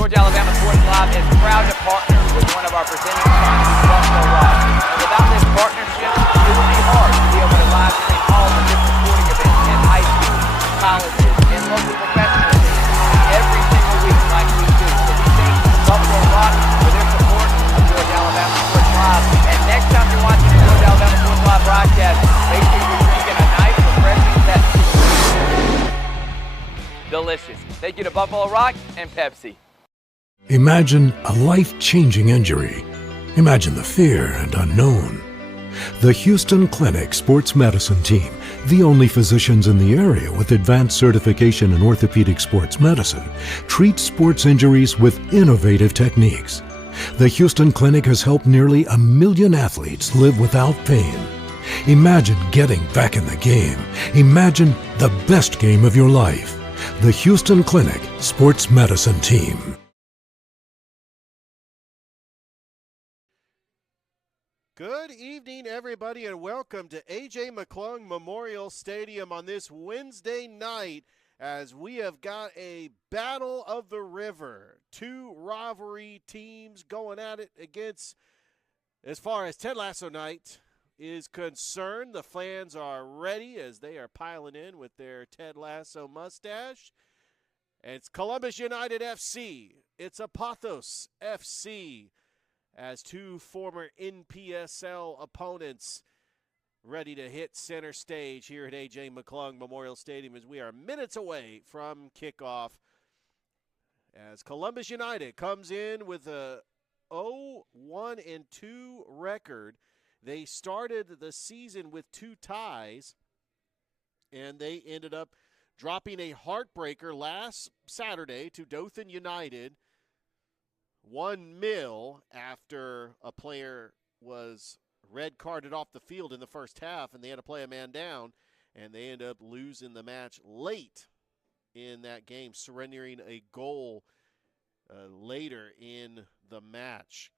Georgia Alabama Sports Live is proud to partner with one of our presenting sponsors, Buffalo Rock. And without this partnership, it would be hard to be able to live stream all the different sporting events in high schools, colleges, and local professional teams every single week like we do. So we thank Buffalo Rock for their support of Georgia Alabama Sports Live. And next time you're watching the Georgia Alabama Sports Live broadcast, make sure you're drinking a nice, refreshing Pepsi. Delicious. Thank you to Buffalo Rock and Pepsi. Imagine a life-changing injury. Imagine the fear and unknown. The Houston Clinic Sports Medicine Team, the only physicians in the area with advanced certification in orthopedic sports medicine, treats sports injuries with innovative techniques. The Houston Clinic has helped nearly 1 million athletes live without pain. Imagine getting back in the game. Imagine the best game of your life. The Houston Clinic Sports Medicine Team. Good evening, everybody, and welcome to AJ McClung Memorial Stadium on this Wednesday night as we have got a battle of the river. Two rivalry teams going at it against, as far as Ted Lasso night is concerned. The fans are ready as they are piling in with their Ted Lasso mustache. And it's Columbus United FC. It's Apotheos FC. As two former NPSL opponents ready to hit center stage here at AJ McClung Memorial Stadium as we are minutes away from kickoff. As Columbus United comes in with a 0-1-2 record. They started the season with 2 ties, and they ended up dropping a heartbreaker last Saturday to Dothan United. 1-0 after a player was red carded off the field in the first half, and they had to play a man down, and they ended up losing the match late in that game, surrendering a goal later in the match.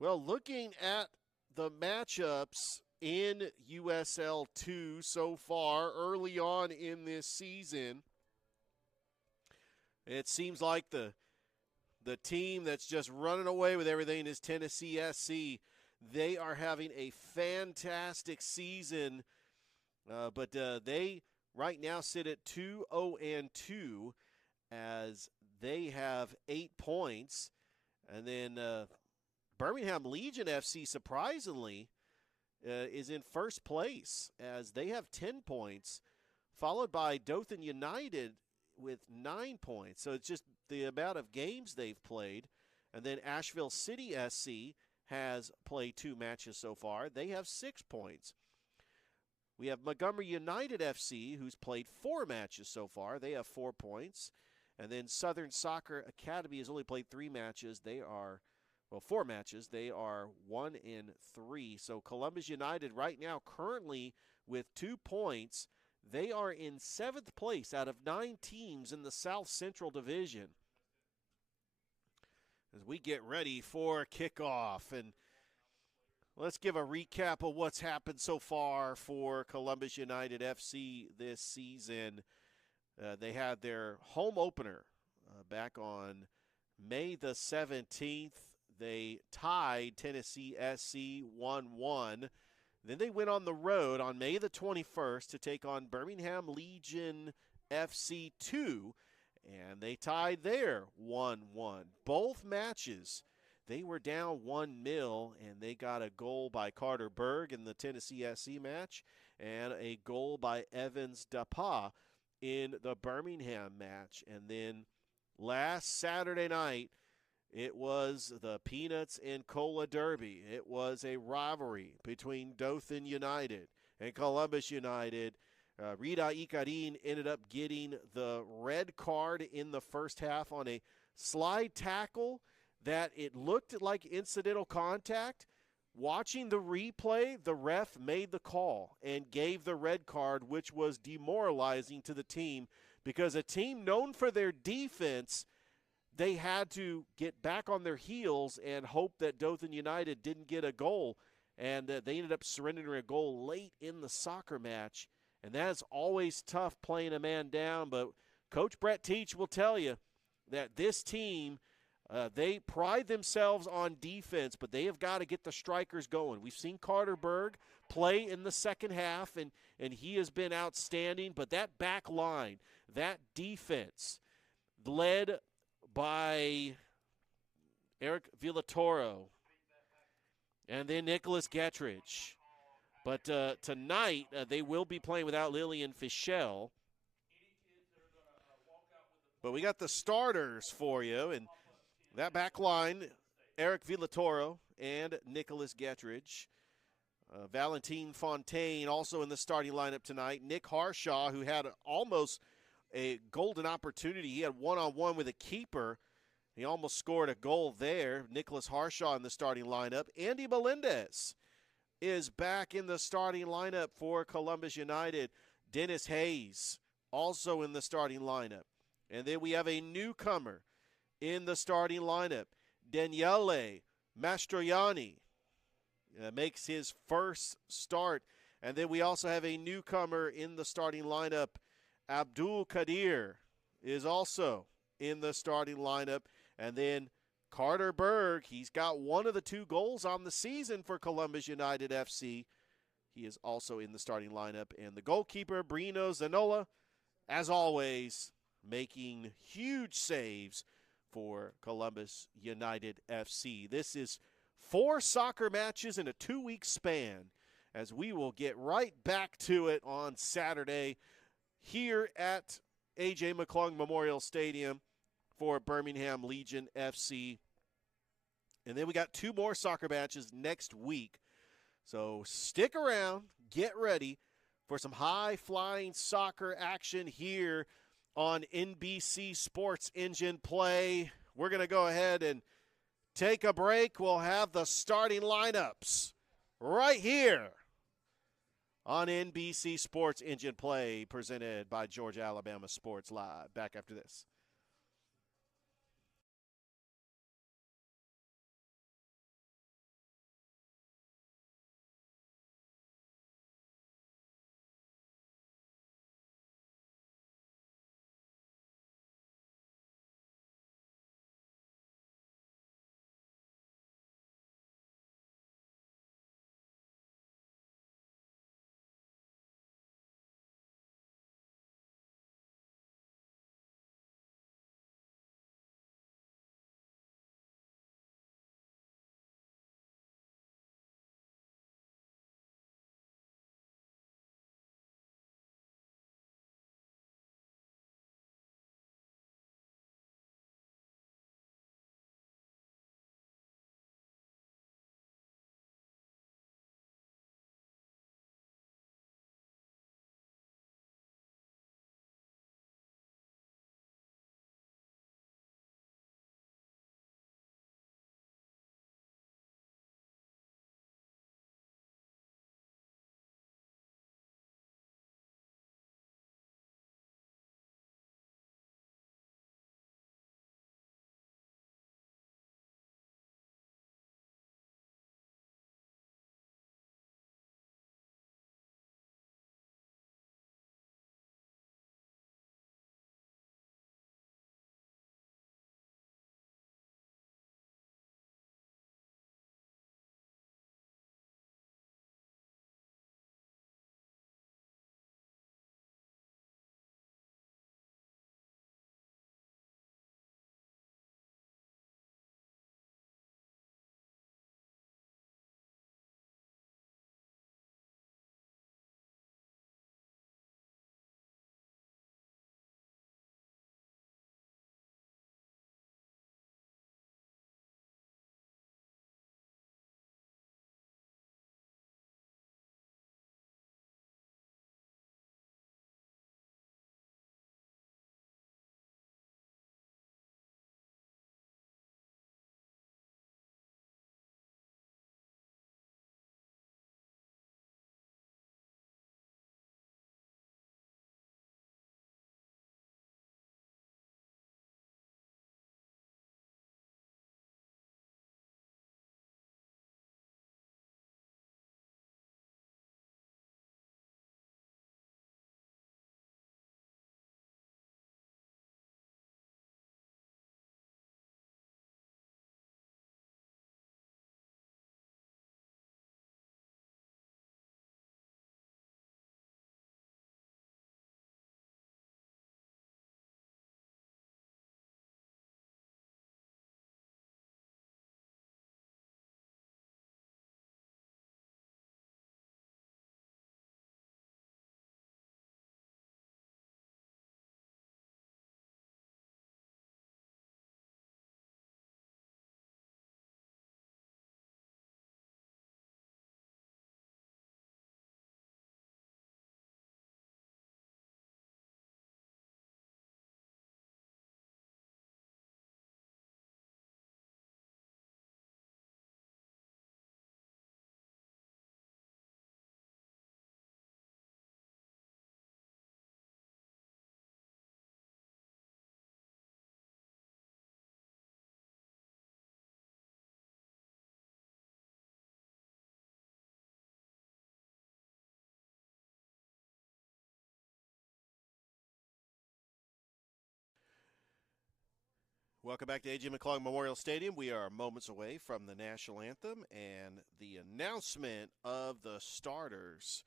Well, looking at the matchups in USL 2 so far early on in this season, it seems like the team that's just running away with everything is Tennessee SC. They are having a fantastic season, but they right now sit at 2-0-2 as they have 8 points. And then Birmingham Legion FC, surprisingly, is in first place as they have 10 points, followed by Dothan United with 9 points. So it's just the amount of games they've played. And then Asheville City SC has played 2 matches so far. They have 6 points. We have Montgomery United FC, who's played 4 matches so far. They have 4 points. And then Southern Soccer Academy has only played 3 matches. They are, 4 matches. They are 1-3. So Columbus United right now currently with 2 points. They are in 7th place out of 9 teams in the South Central Division. As we get ready for kickoff, and let's give a recap of what's happened so far for Columbus United FC this season. They had their home opener back on May the 17th. They tied Tennessee SC 1-1. Then they went on the road on May the 21st to take on Birmingham Legion FC 2, and they tied there 1-1. Both matches, they were down 1-0, and they got a goal by Carter Berg in the Tennessee SC match and a goal by Evans Dapa in the Birmingham match. And then last Saturday night, it was the Peanuts and Cola Derby. It was a rivalry between Dothan United and Columbus United. Rida Ikarin ended up getting the red card in the first half on a slide tackle that it looked like incidental contact. Watching the replay, the ref made the call and gave the red card, which was demoralizing to the team because a team known for their defense, they had to get back on their heels and hope that Dothan United didn't get a goal. And they ended up surrendering a goal late in the soccer match. And that is always tough playing a man down. But Coach Brett Teach will tell you that this team, they pride themselves on defense, but they have got to get the strikers going. We've seen Carter Berg play in the second half, and he has been outstanding. But that back line, that defense, led by Eric Villatoro and then Nicholas Gettridge. But tonight, they will be playing without Lillian Fischel. But we got the starters for you, and that back line, Eric Villatoro and Nicholas Gettridge. Valentine Fontaine also in the starting lineup tonight. Nick Harshaw, who had almost a golden opportunity. He had one-on-one with a keeper. He almost scored a goal there. Nicholas Harshaw in the starting lineup. Andy Melendez is back in the starting lineup for Columbus United. Dennis Hayes also in the starting lineup. And then we have a newcomer in the starting lineup. Daniele Mastroianni makes his first start. And then we also have a newcomer in the starting lineup. Abdul Kadir is also in the starting lineup. And then Carter Berg, he's got one of the 2 goals on the season for Columbus United FC. He is also in the starting lineup. And the goalkeeper, Brino Zanola, as always, making huge saves for Columbus United FC. This is 4 soccer matches in a 2-week span, as we will get right back to it on Saturday here at AJ McClung Memorial Stadium for Birmingham Legion FC. And then we got 2 more soccer matches next week. So stick around, get ready for some high-flying soccer action here on NBC Sports Engine Play. We're going to go ahead and take a break. We'll have the starting lineups right here on NBC Sports Engine Play, presented by Georgia Alabama Sports Live. Back after this. Welcome back to AJ McClung Memorial Stadium. We are moments away from the national anthem and the announcement of the starters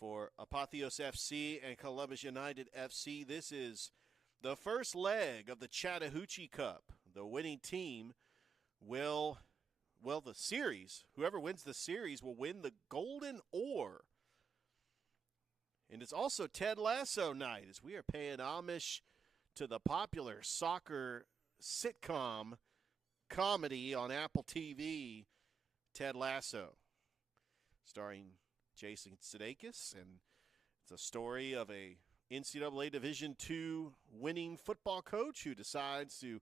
for Apotheos FC and Columbus United FC. This is the first leg of the Chattahoochee Cup. The winning team will, the series, whoever wins the series will win the Golden Oar. And it's also Ted Lasso night as we are paying homage to the popular soccer sitcom comedy on Apple TV, Ted Lasso, starring Jason Sudeikis, and it's a story of a NCAA Division II winning football coach who decides to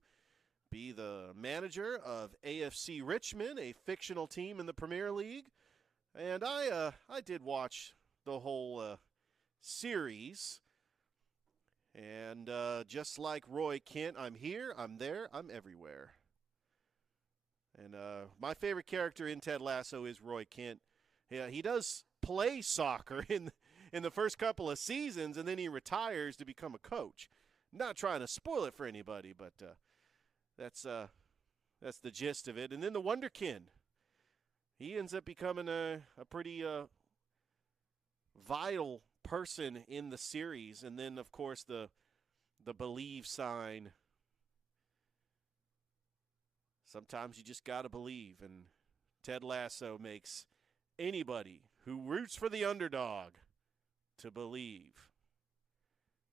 be the manager of AFC Richmond, a fictional team in the Premier League. And I did watch the whole series. And just like Roy Kent, I'm here, I'm there, I'm everywhere. And my favorite character in Ted Lasso is Roy Kent. Yeah, he does play soccer in the first couple of seasons, and then he retires to become a coach. Not trying to spoil it for anybody, but that's the gist of it. And then the Wonderkin. He ends up becoming a pretty vital person in the series. And then, of course, the believe sign. Sometimes you just got to believe. And Ted Lasso makes anybody who roots for the underdog to believe.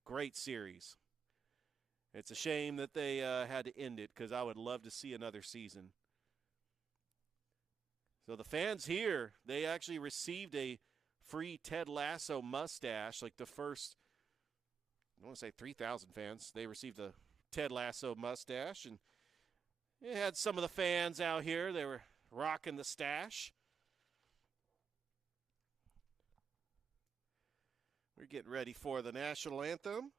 Great series. It's a shame that they had to end it because I would love to see another season. So the fans here, they actually received a free Ted Lasso mustache, like the first, I want to say 3,000 fans. They received the Ted Lasso mustache, and it had some of the fans out here. They were rocking the stash. We're getting ready for the national anthem.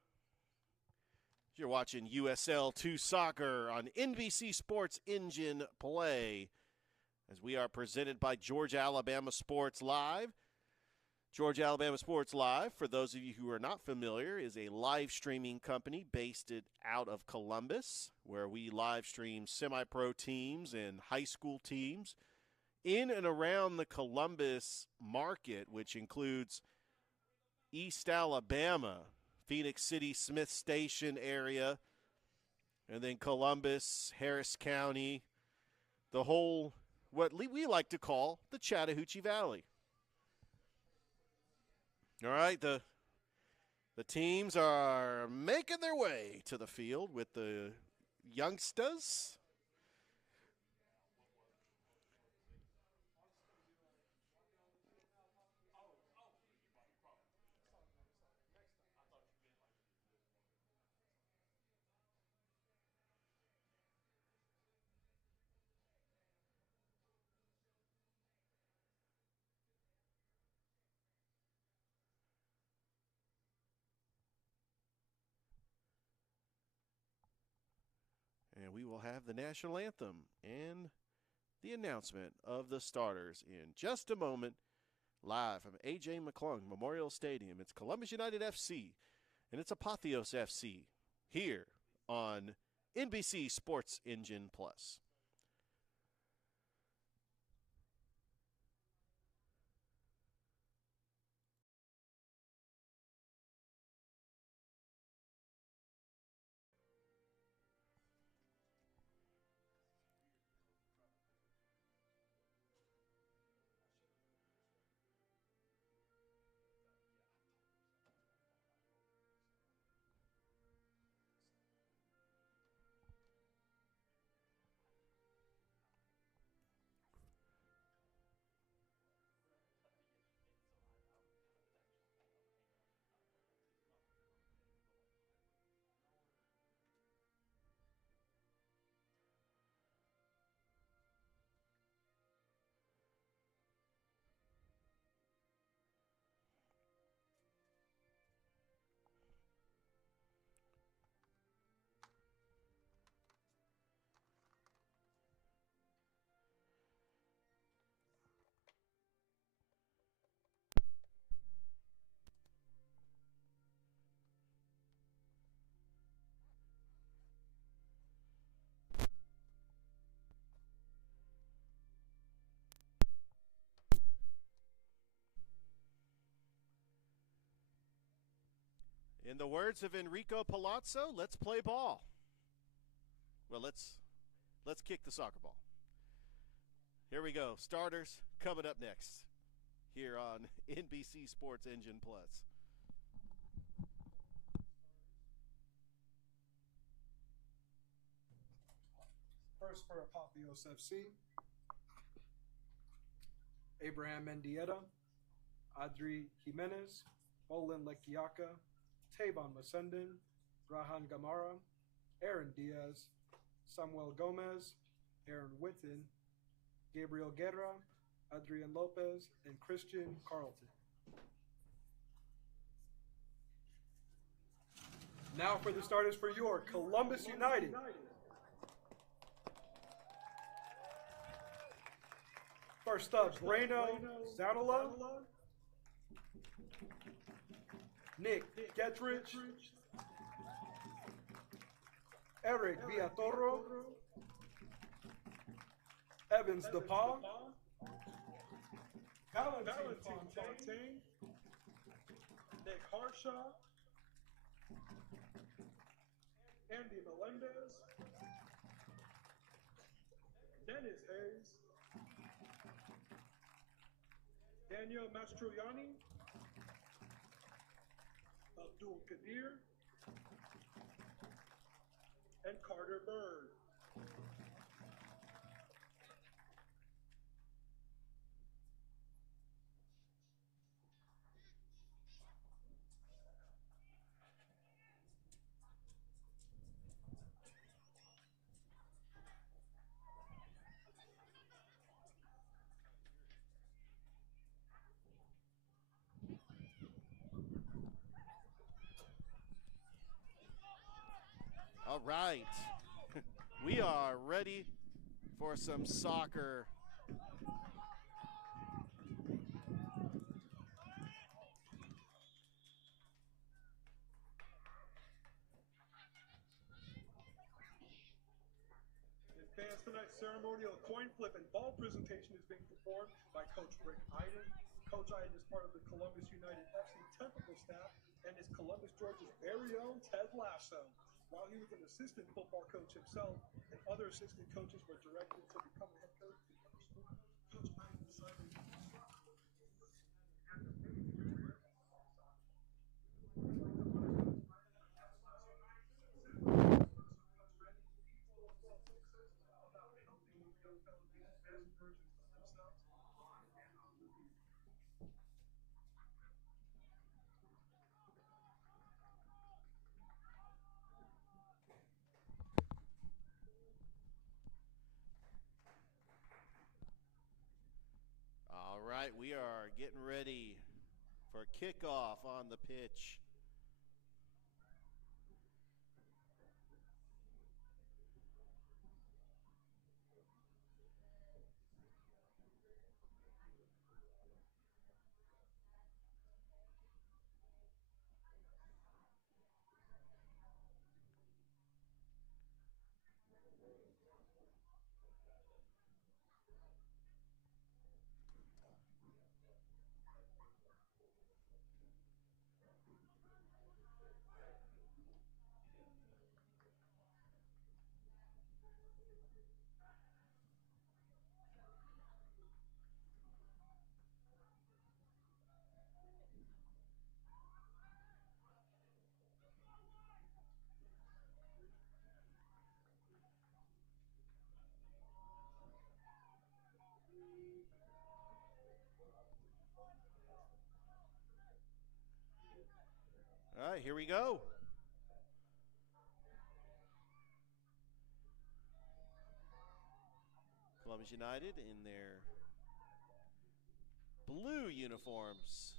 You're watching USL 2 Soccer on NBC Sports Engine Play as we are presented by Georgia Alabama Sports Live. Georgia Alabama Sports Live, for those of you who are not familiar, is a live streaming company based out of Columbus, where we live stream semi-pro teams and high school teams in and around the Columbus market, which includes East Alabama, Phoenix City, Smith Station area, and then Columbus, Harris County, the whole, what we like to call the Chattahoochee Valley. All right, the teams are making their way to the field with the youngsters. And we will have the national anthem and the announcement of the starters in just a moment, live from AJ McClung Memorial Stadium. It's Columbus United FC, and it's Apotheos FC here on NBC Sports Engine Plus. In the words of Enrico Palazzo, let's play ball. Well, let's kick the soccer ball. Here we go. Starters coming up next here on NBC Sports Engine Plus. First for Apotheos FC, Abraham Mendieta, Adri Jimenez, Olin Lekiaka, Tavon Masendin, Rahan Gamara, Aaron Diaz, Samuel Gomez, Aaron Witten, Gabriel Guerra, Adrian Lopez, and Christian Carlton. Now for the starters for your Columbus United. First up, Breno Zanola, Nick Getrich, Eric Villatoro, Evans DePaul, Valentine Fontaine, Nick Harshaw, Andy Melendez, Dennis Hayes, Daniel Mastroianni, Abdul Kadir, and Carter Bird. All right. We are ready for some soccer. Advanced tonight's ceremonial coin flip and ball presentation is being performed by Coach Rick Iden. Coach Iden is part of the Columbus United FC technical staff and is Columbus, Georgia's very own Ted Lasso. While he was an assistant football coach himself, and other assistant coaches were directed to become a head coach. Coach Iden decided to All right, we are getting ready for kickoff on the pitch. All right, here we go. Columbus United in their blue uniforms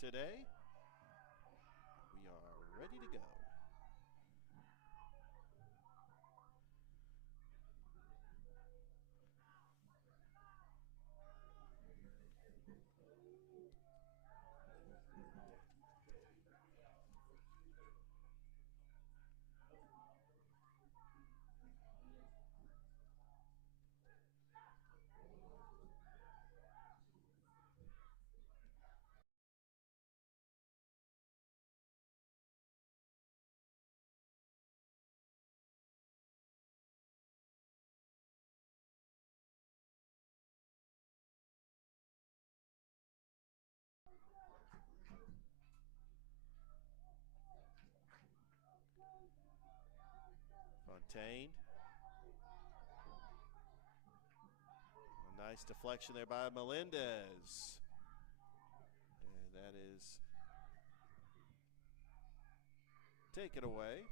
today. We are ready to go. Fontaine. A nice deflection there by Melendez. And that is taken away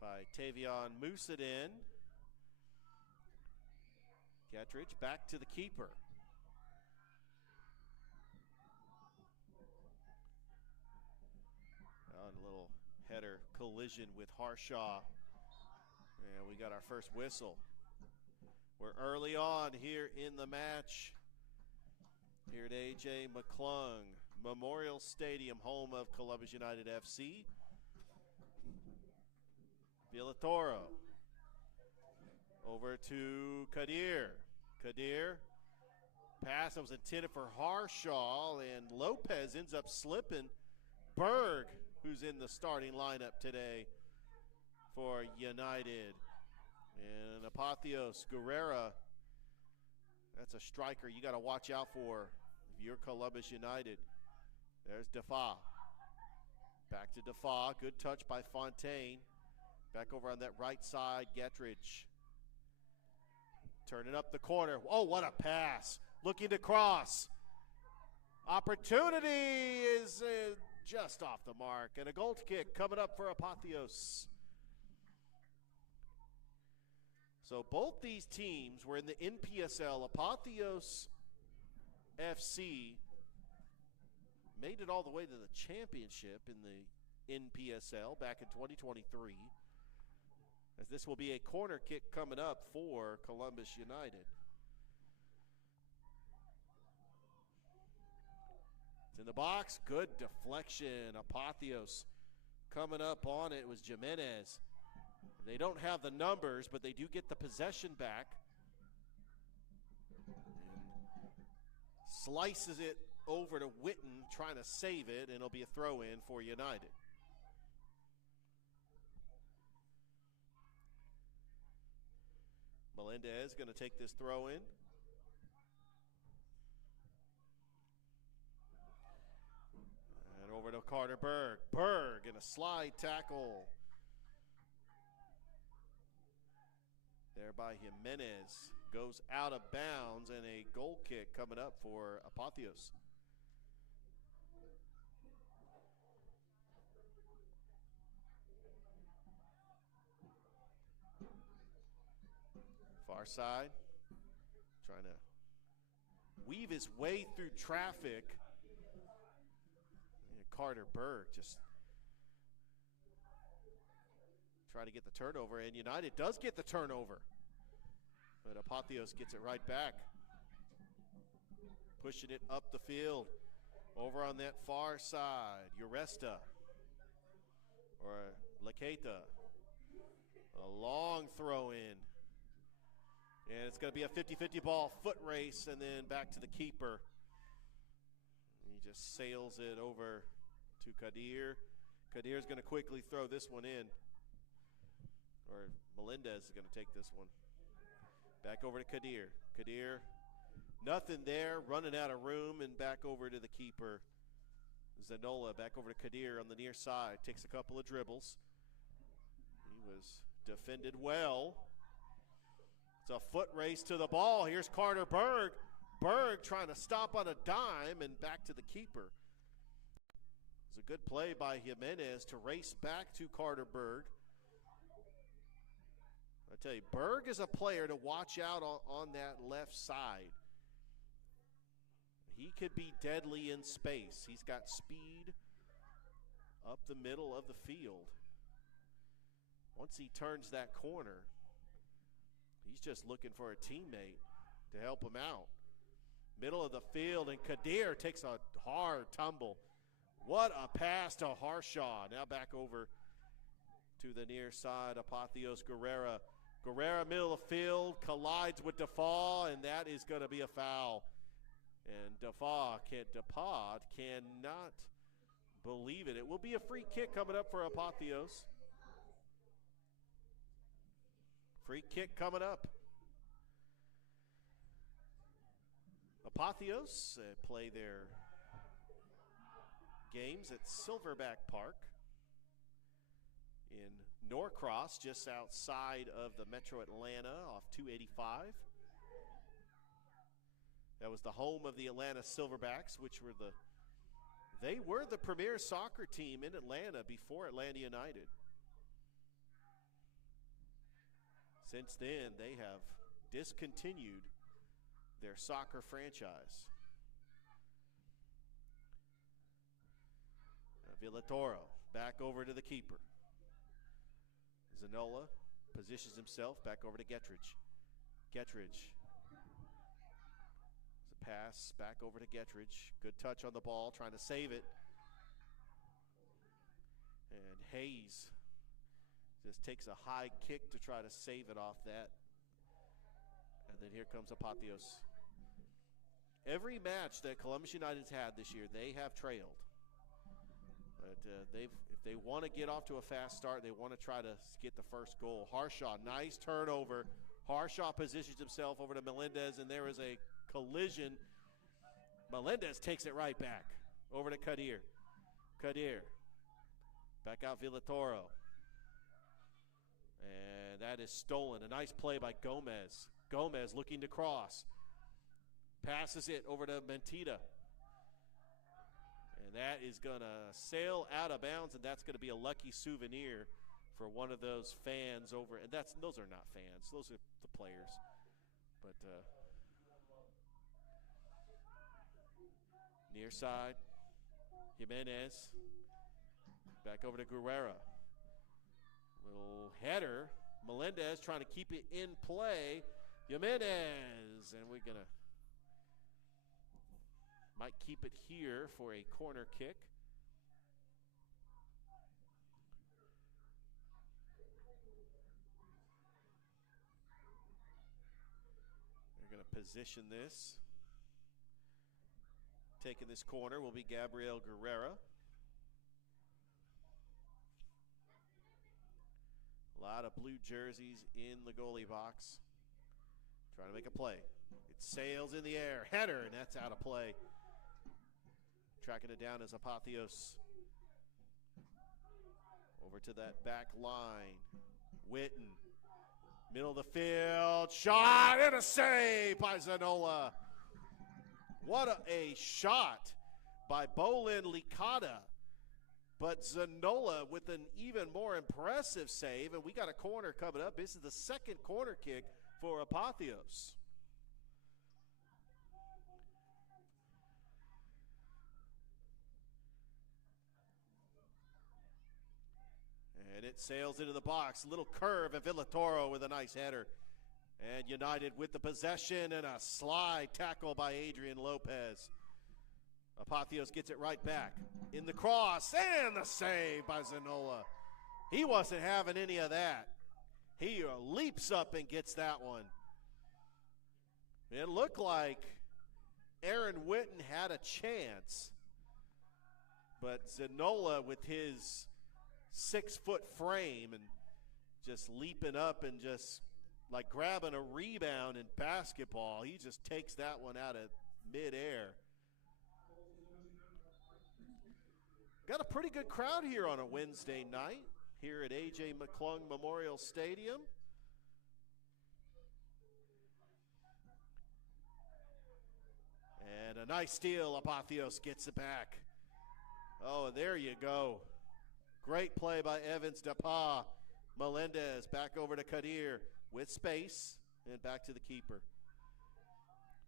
by Tavion Musadin. Gettridge back to the keeper. On a little header collision with Harshaw. And we got our first whistle. We're early on here in the match. Here at AJ McClung Memorial Stadium, home of Columbus United FC. Villatoro over to Kadir. Kadir, pass that was intended for Harshaw, and Lopez ends up slipping. Berg, who's in the starting lineup today for United. And Apotheos Guerrera, that's a striker you got to watch out for if you're Columbus United. There's Defa. Back to Defa. Good touch by Fontaine. Back over on that right side, Gettridge. Turning up the corner. Oh, what a pass. Looking to cross. Opportunity is just off the mark. And a goal kick coming up for Apotheos. So both these teams were in the NPSL. Apotheos FC made it all the way to the championship in the NPSL back in 2023. As this will be a corner kick coming up for Columbus United. It's in the box. Good deflection. Apotheos coming up on it was Jimenez. They don't have the numbers, but they do get the possession back. Slices it over to Witten, trying to save it, and it'll be a throw-in for United. Melendez going to take this throw in. And over to Carter Berg. Berg in a slide tackle. There by Jimenez. Goes out of bounds, and a goal kick coming up for Apotheos. Far side, trying to weave his way through traffic. And Carter Berg just trying to get the turnover, and United does get the turnover. But Apotheos gets it right back. Pushing it up the field. Over on that far side, Uresta or Laqueta. A long throw in. And it's going to be a 50-50 ball, foot race, and then back to the keeper. He just sails it over to Kadir. Kadir's going to quickly throw this one in. Or Melendez is going to take this one. Back over to Kadir. Kadir, nothing there, running out of room, and back over to the keeper. Zanola back over to Kadir on the near side. Takes a couple of dribbles. He was defended well. It's a foot race to the ball. Here's Carter Berg. Berg trying to stop on a dime and back to the keeper. It was a good play by Jimenez to race back to Carter Berg. I tell you, Berg is a player to watch out on that left side. He could be deadly in space. He's got speed up the middle of the field. Once he turns that corner, he's just looking for a teammate to help him out. Middle of the field, and Kadir takes a hard tumble. What a pass to Harshaw. Now back over to the near side, Apotheos Guerrera. Guerrera, middle of the field, collides with Defa, and that is going to be a foul. And Defa cannot believe it. It will be a free kick coming up for Apotheos. Free kick coming up. Apotheos play their games at Silverback Park in Norcross, just outside of the Metro Atlanta off 285. That was the home of the Atlanta Silverbacks, which were they were the premier soccer team in Atlanta before Atlanta United. Since then, they have discontinued their soccer franchise. Villatoro back over to the keeper. Zanola positions himself back over to Gettridge. Gettridge. It's a pass back over to Gettridge. Good touch on the ball, trying to save it. And Hayes just takes a high kick to try to save it off that. And then here comes Apotheos. Every match that Columbus United's had this year, they have trailed. But if they want to get off to a fast start, they want to try to get the first goal. Harshaw, nice turnover. Harshaw positions himself over to Melendez, and there is a collision. Melendez takes it right back over to Kadir. Kadir, back out Villatoro. And that is stolen. A nice play by Gomez. Gomez looking to cross. Passes it over to Mentita. And that is going to sail out of bounds, and that's going to be a lucky souvenir for one of those fans over. And those are not fans. Those are the players. But near side, Jimenez. Back over to Guerrera. Little header. Melendez trying to keep it in play. Jimenez. And we're going to might keep it here for a corner kick. They're going to position this. Taking this corner will be Gabriel Guerrera. A lot of blue jerseys in the goalie box. Trying to make a play. It sails in the air. Header, and that's out of play. Tracking it down as Apotheos. Over to that back line. Witten. Middle of the field. Shot and a save by Zanola. What a shot by Bolin Licata. But Zanola with an even more impressive save. And we got a corner coming up. This is the second corner kick for Apotheos. And it sails into the box. A little curve, and Villatoro with a nice header. And United with the possession and a slide tackle by Adrian Lopez. Apotheos gets it right back. In the cross, and the save by Zanola. He wasn't having any of that. He leaps up and gets that one. It looked like Aaron Witten had a chance. But Zanola with his 6-foot frame and just leaping up and just like grabbing a rebound in basketball. He just takes that one out of midair. Got a pretty good crowd here on a Wednesday night here at AJ McClung Memorial Stadium. And a nice steal. Apotheos gets it back. Oh, there you go. Great play by Evans DePa. Melendez back over to Kadir with space and back to the keeper.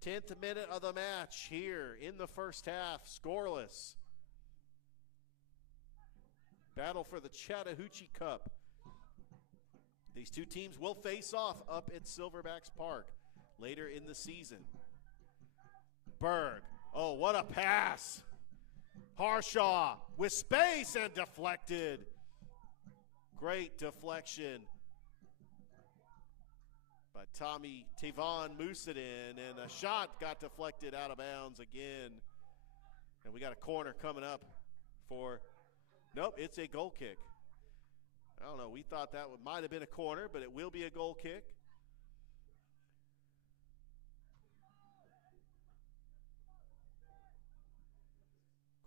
10th minute of the match here in the first half. Scoreless. Battle for the Chattahoochee Cup. These two teams will face off up at Silverbacks Park later in the season. Berg. Oh, what a pass. Harshaw with space and deflected. Great deflection by Tommy Tavon Musadin, and a shot got deflected out of bounds again. And we got a corner coming up for, nope, it's a goal kick. I don't know, we thought that might have been a corner, but it will be a goal kick.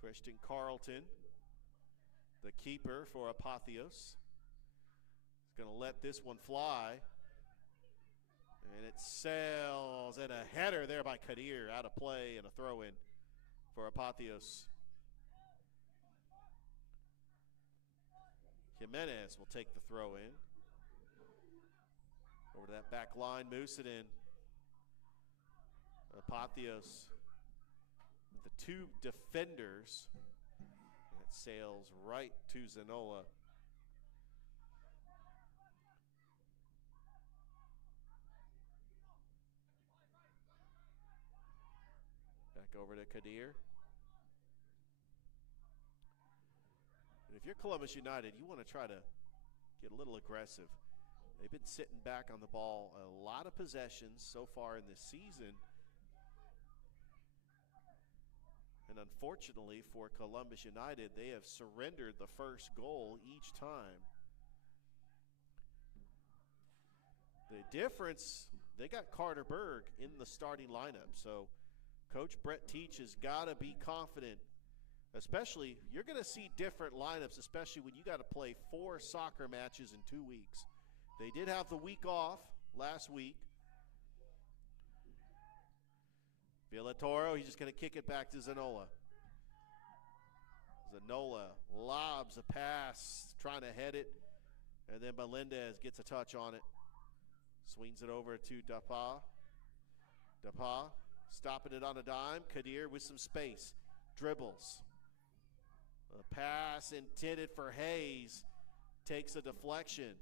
Christian Carlton, the keeper for Apotheos. Going to let this one fly. And it sails, and a header there by Kadir, out of play, and a throw-in for Apotheos. Jimenez will take the throw-in. Over to that back line, moose it in. Apotheos with the two defenders. And it sails right to Zanola. Back over to Kadir. And if you're Columbus United, you want to try to get a little aggressive. They've been sitting back on the ball a lot of possessions so far in this season. And unfortunately for Columbus United, they have surrendered the first goal each time. The difference, they got Carter Berg in the starting lineup. So Coach Brett Teach has got to be confident. Especially, you're going to see different lineups, especially when you got to play 4 soccer matches in 2 weeks. They did have the week off last week. Villatoro, he's just going to kick it back to Zanola. Zanola lobs a pass, trying to head it, and then Melendez gets a touch on it. Swings it over to Dapa. Dapa stopping it on a dime. Kadir with some space. Dribbles. A pass intended for Hayes. Takes a deflection.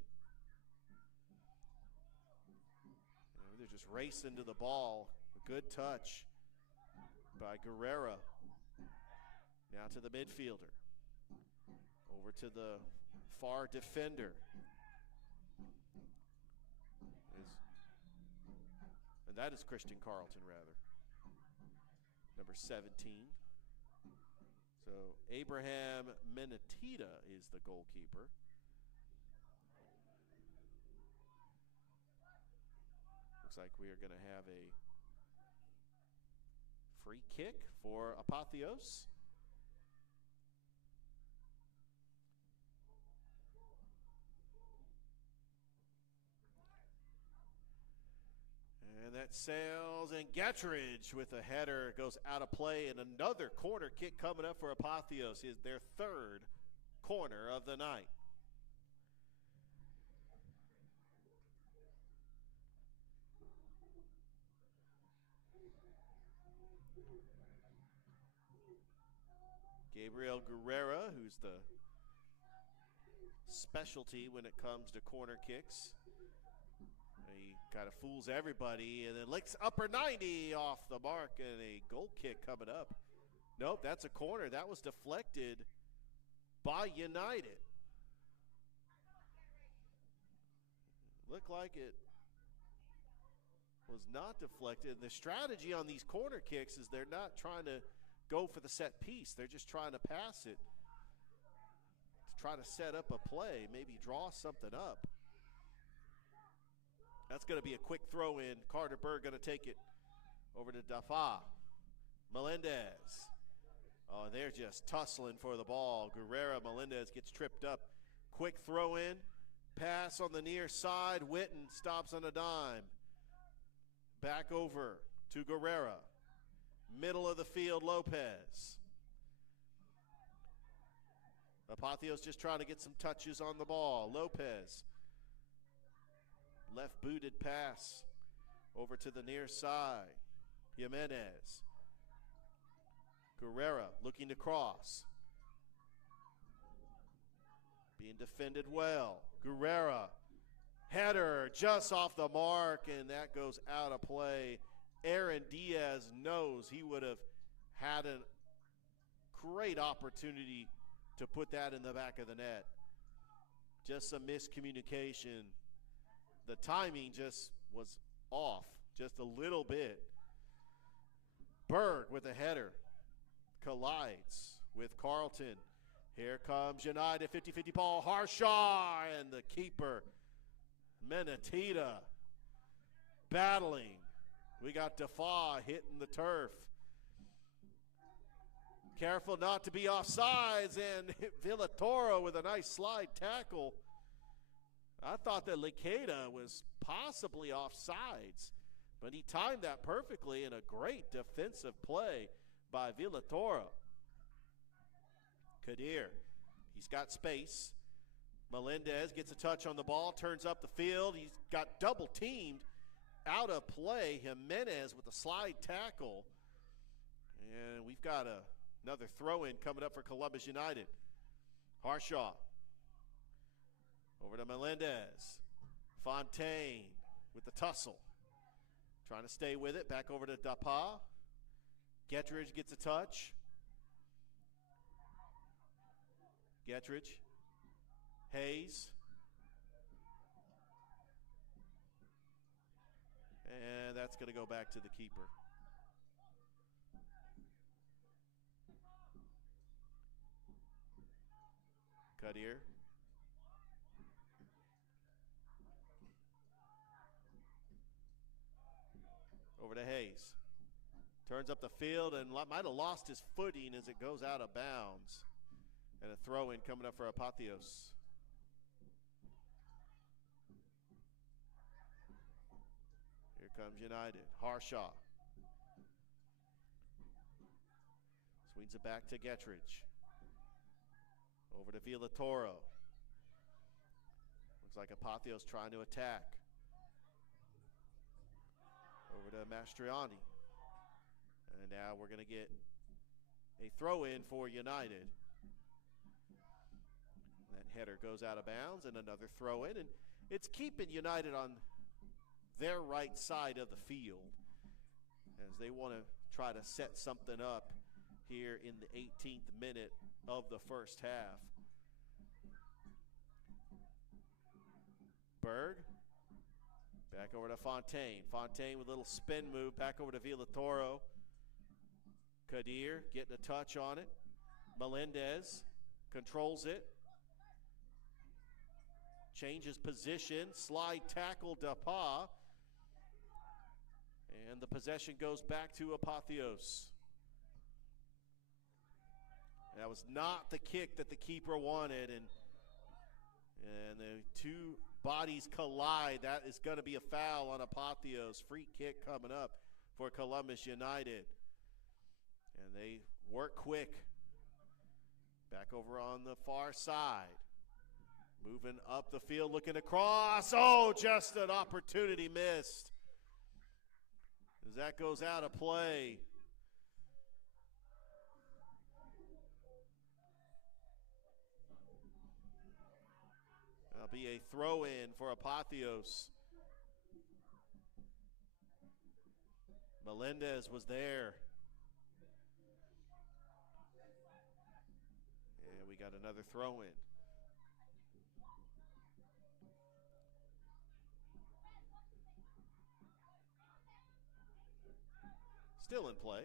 They're just racing to the ball. A good touch by Guerrera. Now to the midfielder. Over to the far defender. And that is Christian Carlton, rather. Number 17. So Abraham Menatita is the goalkeeper. Looks like we are going to have a free kick for Apotheos. And that sails, and Gettridge with a header goes out of play, and another corner kick coming up for Apotheos. Is their third corner of the night. Gabriel Guerrera, who's the specialty when it comes to corner kicks. He kind of fools everybody and then licks upper 90 off the mark, and a goal kick coming up. Nope, that's a corner. That was deflected by United. Looked like it was not deflected. The strategy on these corner kicks is they're not trying to go for the set piece. They're just trying to pass it to try to set up a play, maybe draw something up. That's going to be a quick throw in. Carter Berg going to take it over to Dafa. Melendez. Oh, they're just tussling for the ball. Guerrera, Melendez gets tripped up. Quick throw in. Pass on the near side. Witten stops on a dime. Back over to Guerrera. Middle of the field, Lopez. Apotheos just trying to get some touches on the ball. Lopez. Left booted pass over to the near side. Jimenez. Guerrera looking to cross. Being defended well. Guerrera. Header just off the mark, and that goes out of play. Aaron Diaz knows he would have had a great opportunity to put that in the back of the net. Just some miscommunication. The timing just was off just a little bit. Berg with a header. Collides with Carlton. Here comes United, 50-50 ball. Harshaw, and the keeper, Menatita, battling. We got Dafa hitting the turf. Careful not to be offsides, and Villatoro with a nice slide tackle. I thought that Likeda was possibly offsides, but he timed that perfectly in a great defensive play by Villatoro. Kadir, he's got space. Melendez gets a touch on the ball, turns up the field. He's got double teamed out of play. Jimenez with a slide tackle. And we've got another throw-in coming up for Columbus United. Harshaw. Over to Melendez. Fontaine with the tussle. Trying to stay with it. Back over to Dapa. Gettridge gets a touch. Gettridge. Hayes. And that's going to go back to the keeper. Kadir. Over to Hayes. Turns up the field and might have lost his footing as it goes out of bounds. And a throw-in coming up for Apotheos. Here comes United. Harshaw. Swings it back to Gettridge. Over to Villatoro. Looks like Apotheos trying to attack. Over to Mastriani. And now we're going to get a throw-in for United. That header goes out of bounds and another throw-in. And it's keeping United on their right side of the field as they want to try to set something up here in the 18th minute of the first half. Berg. Back over to Fontaine. Fontaine with a little spin move. Back over to Villatoro. Kadir getting a touch on it. Melendez controls it. Changes position. Slide tackle Dapa. And the possession goes back to Apotheos. That was not the kick that the keeper wanted. And the two bodies collide. That is going to be a foul on Apotheos. Free kick coming up for Columbus United. And they work quick. Back over on the far side. Moving up the field, looking across. Oh, just an opportunity missed. As that goes out of play. That'll be a throw-in for Apotheos. Melendez was there. And we got another throw-in. Still in play.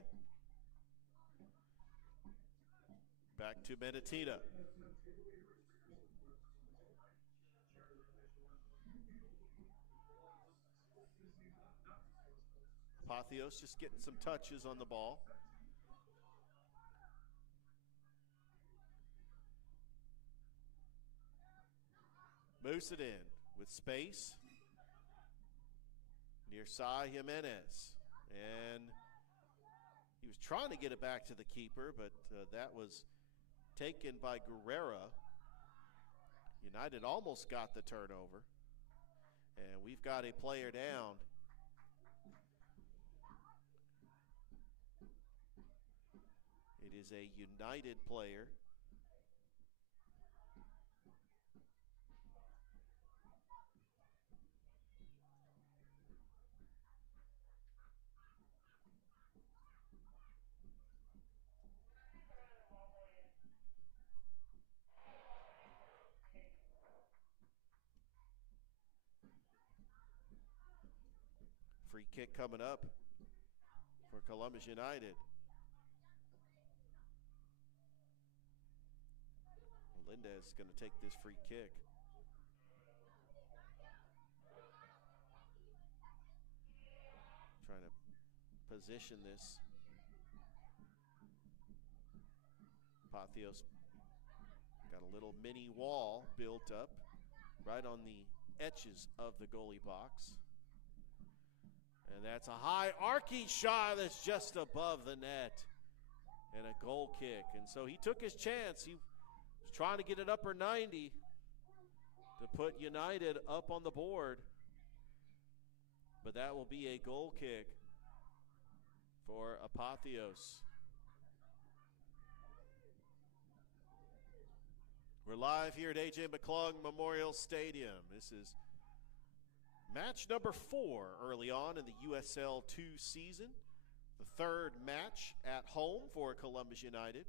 Back to Menditita. Apotheos just getting some touches on the ball. Moves it in with space. Near Sai Jimenez. And he was trying to get it back to the keeper, but that was taken by Guerrera. United almost got the turnover. And we've got a player down. It is a United player. Free kick coming up for Columbus United. Melendez is going to take this free kick. Trying to position this. Apotheos got a little mini wall built up right on the edges of the goalie box. And that's a high arcing shot that's just above the net. And a goal kick. And so he took his chance. He was trying to get it upper 90 to put United up on the board. But that will be a goal kick for Apotheos. We're live here at AJ McClung Memorial Stadium. This is match number 4 early on in the USL 2 season. The third match at home for Columbus United.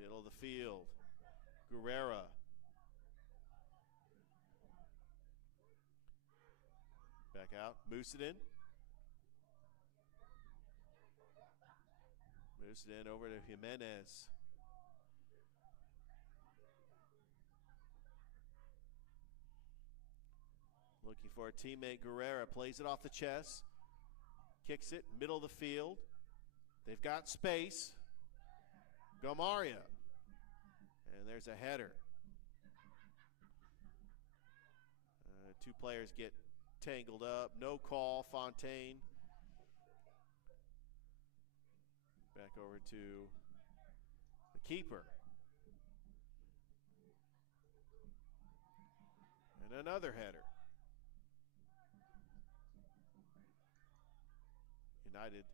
Middle of the field, Guerrera. Back out, Musadin. Musadin over to Jimenez. Looking for a teammate, Guerrera plays it off the chest. Kicks it, middle of the field. They've got space. Gomaria. And there's a header. Two players get tangled up. No call. Fontaine. Back over to the keeper. And another header. United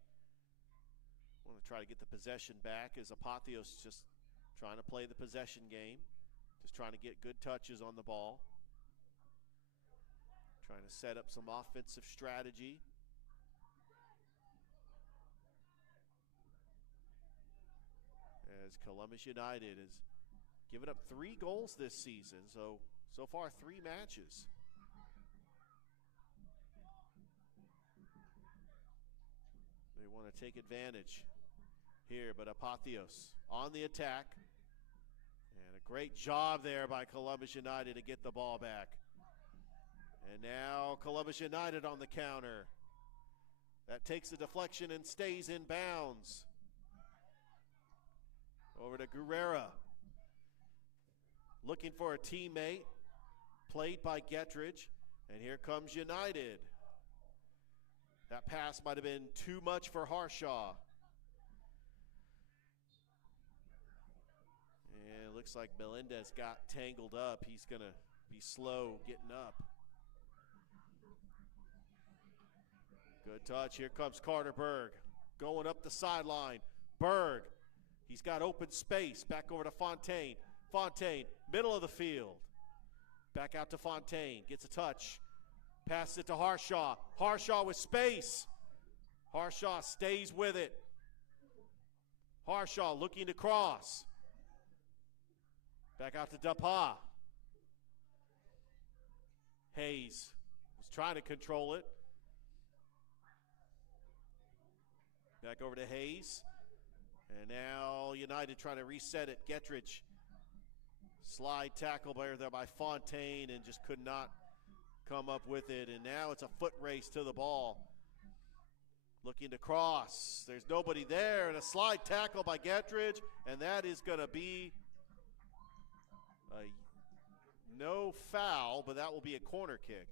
want to try to get the possession back as Apotheos just trying to play the possession game. Just trying to get good touches on the ball. Trying to set up some offensive strategy. As Columbus United has given up 3 goals this season. So far 3 matches. They want to take advantage here, but Apotheos on the attack. And a great job there by Columbus United to get the ball back. And now Columbus United on the counter. That takes the deflection and stays in bounds. Over to Guerrera. Looking for a teammate. Played by Gettridge. And here comes United. That pass might have been too much for Harshaw. And it looks like Melendez got tangled up. He's going to be slow getting up. Good touch. Here comes Carter Berg. Going up the sideline. Berg. He's got open space. Back over to Fontaine. Fontaine, middle of the field. Back out to Fontaine. Gets a touch. Passes it to Harshaw. Harshaw with space. Harshaw stays with it. Harshaw looking to cross. Back out to Dapa. Hayes was trying to control it. Back over to Hayes. And now United trying to reset it. Gettridge. Slide tackle there by Fontaine and just could not come up with it. And now it's a foot race to the ball. Looking to cross. There's nobody there. And a slide tackle by Gettridge. And that is going to be no foul, but that will be a corner kick.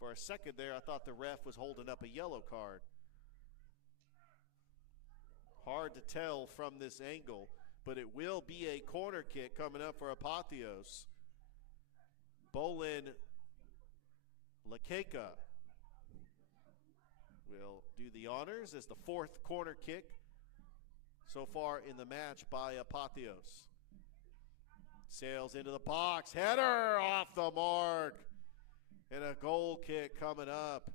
For a second there, I thought the ref was holding up a yellow card. Hard to tell from this angle, but it will be a corner kick coming up for Apotheos. Bolin Lakeka will do the honors as the 4th corner kick so far in the match by Apotheos. Sails into the box, header off the mark, and a goal kick coming up.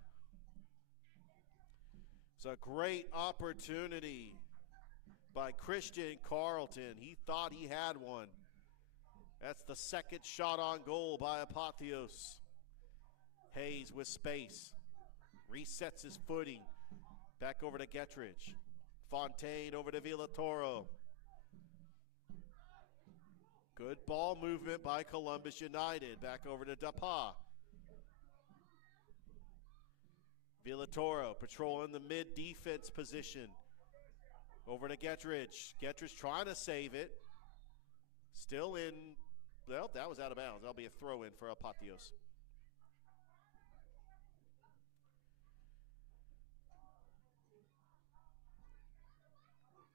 It's a great opportunity by Christian Carlton. He thought he had one. That's the 2nd shot on goal by Apotheos. Hayes with space. Resets his footing. Back over to Gettridge. Fontaine over to Villatoro. Good ball movement by Columbus United. Back over to Dapa. Villatoro patrolling the mid-defense position. Over to Gettridge. Gettridge trying to save it. Still in, well, that was out of bounds. That'll be a throw-in for Apotheos.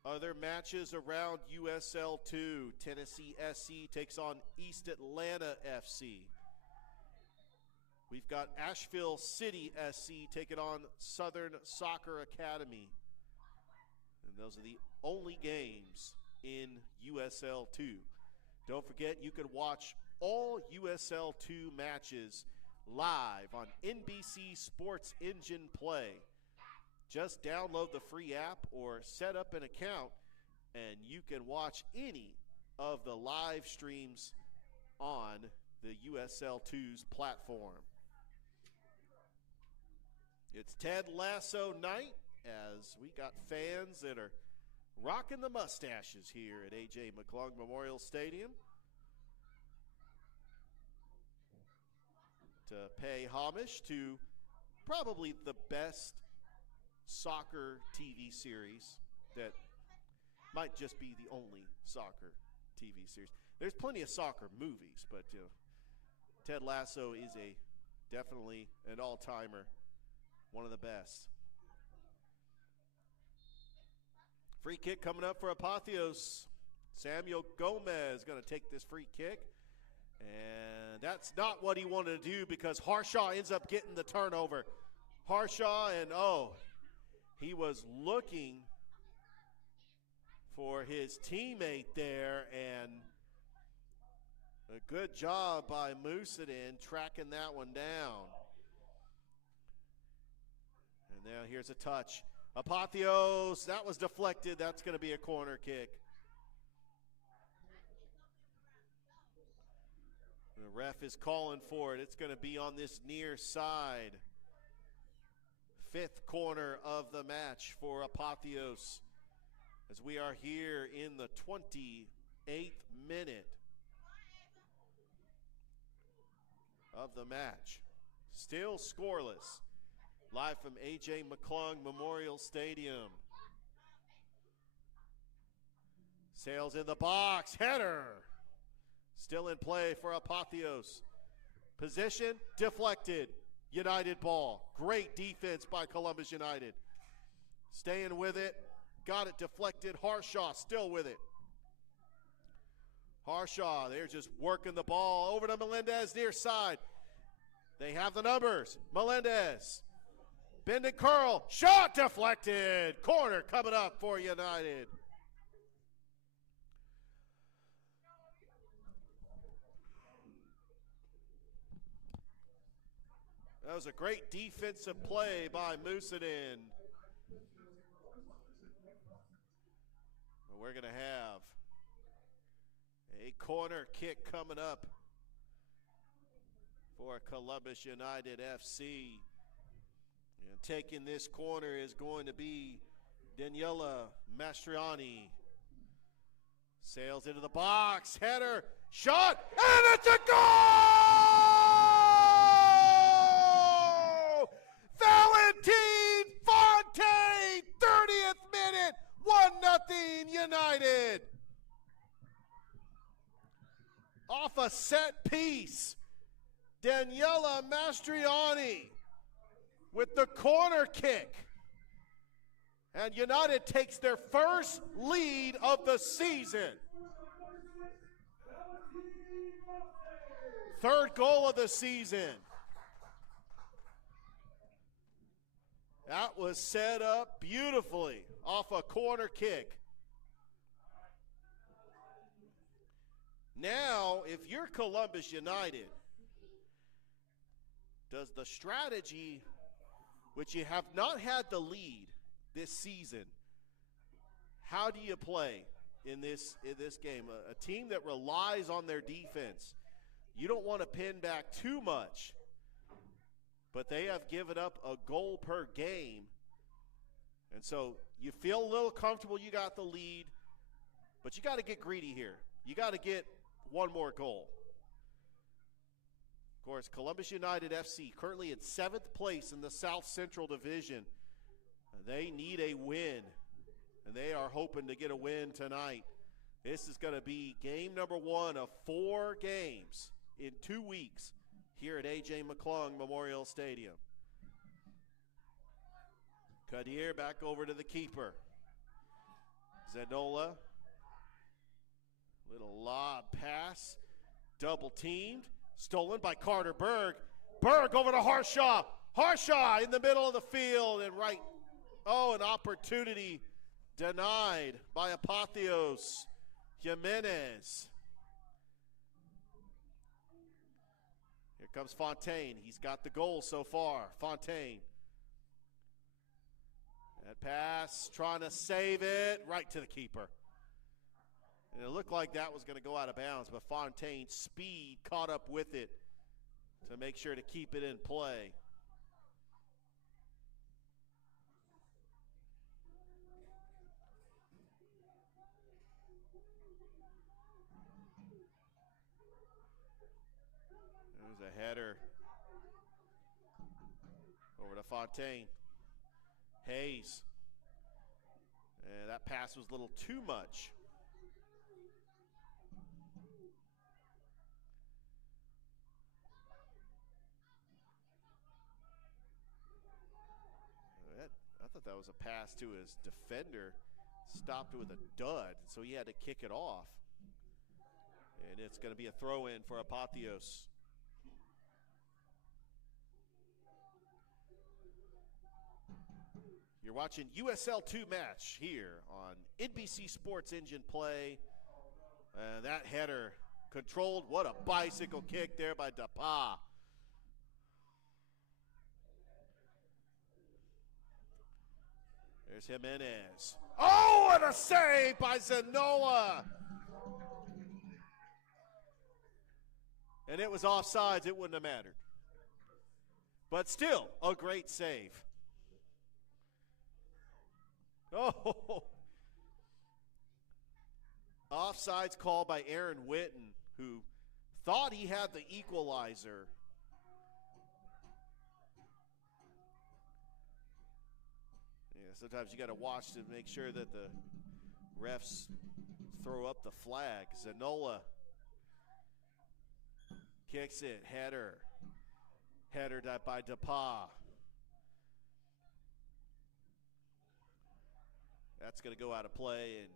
Other matches around USL 2. Tennessee SC takes on East Atlanta FC. We've got Asheville City SC taking on Southern Soccer Academy. And those are the only games in USL 2. Don't forget, you can watch all USL 2 matches live on NBC Sports Engine Play. Just download the free app or set up an account, and you can watch any of the live streams on the USL 2's platform. It's Ted Lasso night as we got fans that are rocking the mustaches here at AJ McClung Memorial Stadium to pay homage to probably the best soccer TV series that might just be the only soccer TV series. There's plenty of soccer movies, but Ted Lasso is definitely an all-timer, one of the best. Free kick coming up for Apotheos. Samuel Gomez going to take this free kick, and that's not what he wanted to do because Harshaw ends up getting the turnover. Harshaw, and he was looking for his teammate there, and a good job by Musadin tracking that one down. And now here's a touch. Apotheos, that was deflected. That's going to be a corner kick. The ref is calling for it. It's going to be on this near side. Fifth corner of the match for Apotheos as we are here in the 28th minute of the match. Still scoreless. Live from AJ McClung Memorial Stadium. Sails in the box. Header. Still in play for Apotheos. Position deflected. United ball. Great defense by Columbus United. Staying with it. Got it deflected. Harshaw still with it. Harshaw, they're just working the ball over to Melendez near side. They have the numbers. Melendez. Bend and curl. Shot deflected. Corner coming up for United. That was a great defensive play by Musadin. We're going to have a corner kick coming up for Columbus United FC. And taking this corner is going to be Daniela Mastriani. Sails into the box. Header. Shot. And it's a goal! Valentin Fontaine, 30th minute, 1-0 United. Off a set piece, Daniela Mastriani with the corner kick. And United takes their first lead of the season. Third goal of the season. That was set up beautifully off a corner kick. Now, if you're Columbus United, does the strategy, which you have not had the lead this season, how do you play in this game? A team that relies on their defense. You don't want to pin back too much, but they have given up a goal per game. And so you feel a little comfortable you got the lead, but you got to get greedy here. You got to get one more goal. Of course, Columbus United FC currently in 7th place in the South Central Division. They need a win, and they are hoping to get a win tonight. This is going to be game number 1 of 4 games in 2 weeks here at AJ McClung Memorial Stadium. Kadir back over to the keeper. Zanola. Little lob pass. Double teamed. Stolen by Carter Berg. Berg over to Harshaw. Harshaw in the middle of the field and right. Oh, an opportunity denied by Apotheos Jimenez. Here comes Fontaine. He's got the goal so far. Fontaine. That pass, trying to save it, right to the keeper. And it looked like that was going to go out of bounds, but Fontaine's speed caught up with it to make sure to keep it in play. There's a header over to Fontaine. Hayes. And that pass was a little too much. I thought that was a pass to his defender. Stopped it with a dud, so he had to kick it off. And it's going to be a throw-in for Apotheos. You're watching USL 2 match here on NBC Sports Engine Play. That header controlled. What a bicycle kick there by Dapa. There's Jimenez. Oh, and a save by Zanola. And it was offsides. It wouldn't have mattered. But still, a great save. Oh, offsides called by Aaron Witten, who thought he had the equalizer. Yeah, sometimes you got to watch to make sure that the refs throw up the flag. Zanola kicks it, header by Dapa. That's going to go out of play, and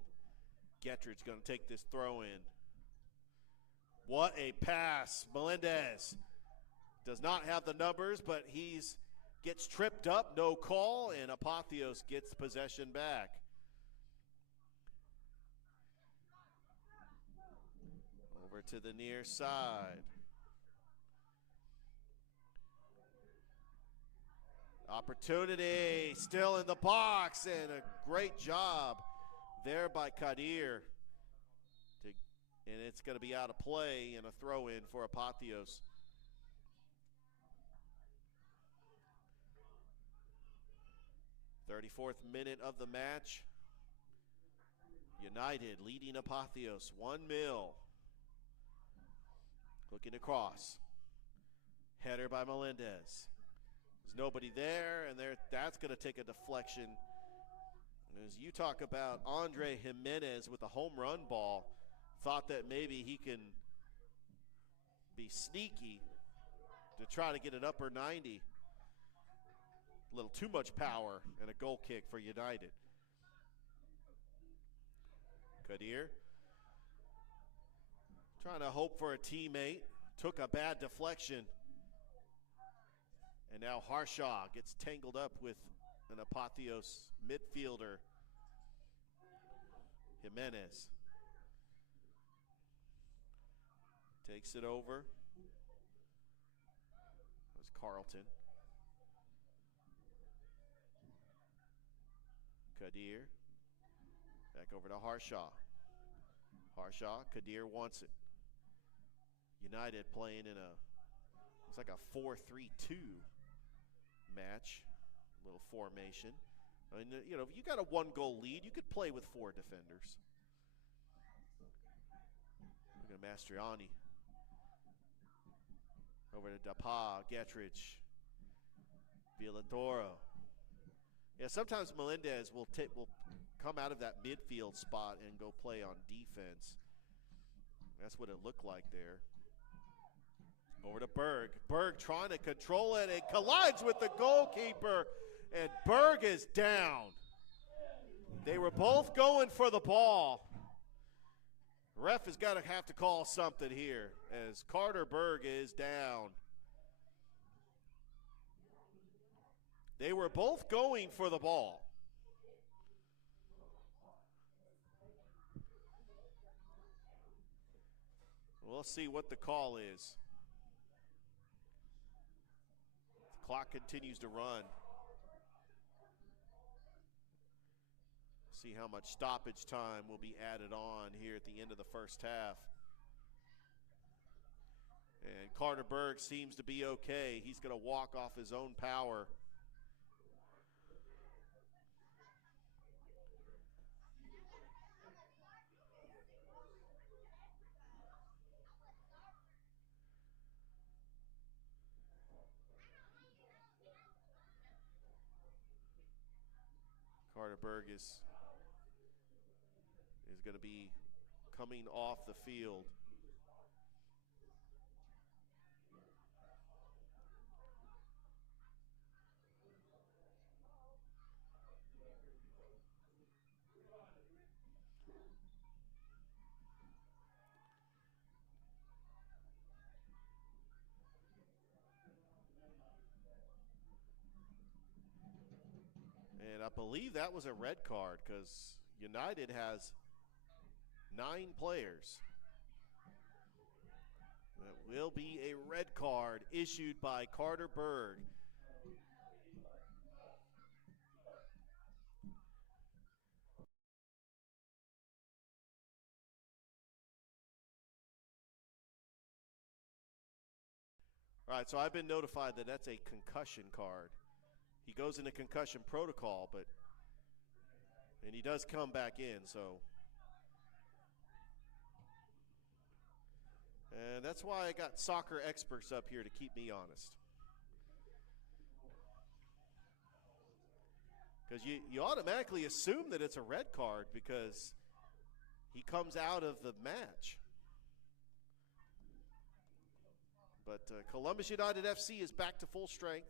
Gettrid's going to take this throw in. What a pass. Melendez does not have the numbers, but gets tripped up, no call, and Apotheos gets possession back. Over to the near side. Opportunity still in the box, and a great job there by Kadir. And it's going to be out of play and a throw-in for Apotheos. .34th minute of the match. United leading Apotheos 1-0. Looking across. Header by Melendez. There's nobody there, and that's going to take a deflection. As you talk about Andre Jimenez with a home run ball, thought that maybe he can be sneaky to try to get an upper 90. A little too much power and a goal kick for United. Kadir trying to hope for a teammate. Took a bad deflection. And now Harshaw gets tangled up with an Apotheos midfielder. Jimenez takes it over. That's Carlton. Kadir. Back over to Harshaw. Harshaw, Kadir wants it. United playing in looks like a 4-3-2 match. Little formation. I mean, you know, if you got a 1-goal lead, you could play with 4 defenders. Mastriani. Over to Dapa, Getrich, Villadoro. Yeah, sometimes Melendez will come out of that midfield spot and go play on defense. That's what it looked like there. Over to Berg. Berg trying to control it and collides with the goalkeeper, and Berg is down. They were both going for the ball. Ref is going to have to call something here as Carter Berg is down. They were both going for the ball. We'll see what the call is. The clock continues to run. See how much stoppage time will be added on here at the end of the first half. And Carter Berg seems to be okay. He's going to walk off his own power. Carter Berg is going to be coming off the field. And I believe that was a red card because United has 9 players. That will be a red card issued by Carter Berg. All right, so I've been notified that that's a concussion card. He goes into concussion protocol, and he does come back in, so. And that's why I got soccer experts up here to keep me honest. Because you automatically assume that it's a red card because he comes out of the match. But Columbus United FC is back to full strength.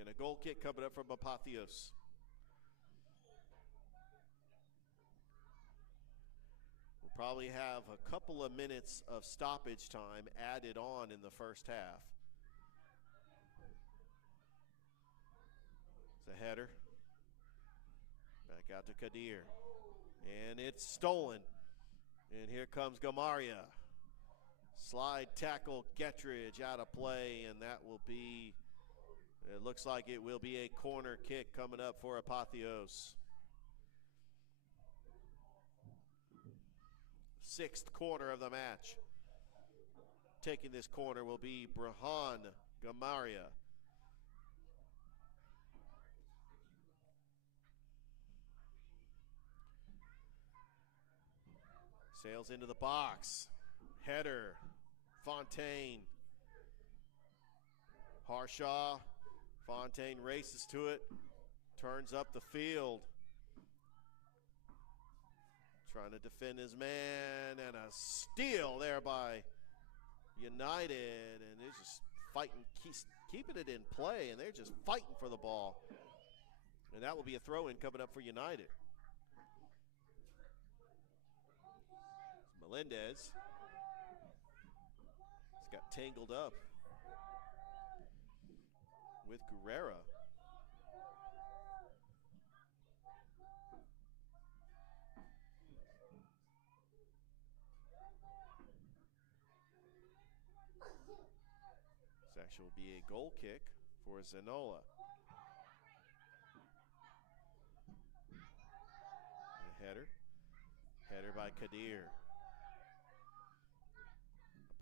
And a goal kick coming up from Apotheos. We'll probably have a couple of minutes of stoppage time added on in the first half. It's a header. Back out to Kadir. And it's stolen. And here comes Gamaria. Slide tackle Gettridge out of play, and that will be, it looks like it will be a corner kick coming up for Apotheos. 6th corner of the match. Taking this corner will be Brahan Gamaria. Sails into the box. Header. Fontaine. Harshaw. Fontaine races to it. Turns up the field. Trying to defend his man. And a steal there by United. And they're just fighting, keeping it in play. And they're just fighting for the ball. And that will be a throw-in coming up for United. Melendez. He's got tangled up with Guerrera. This actually will be a goal kick for Zanola. A header. Header by Kadir.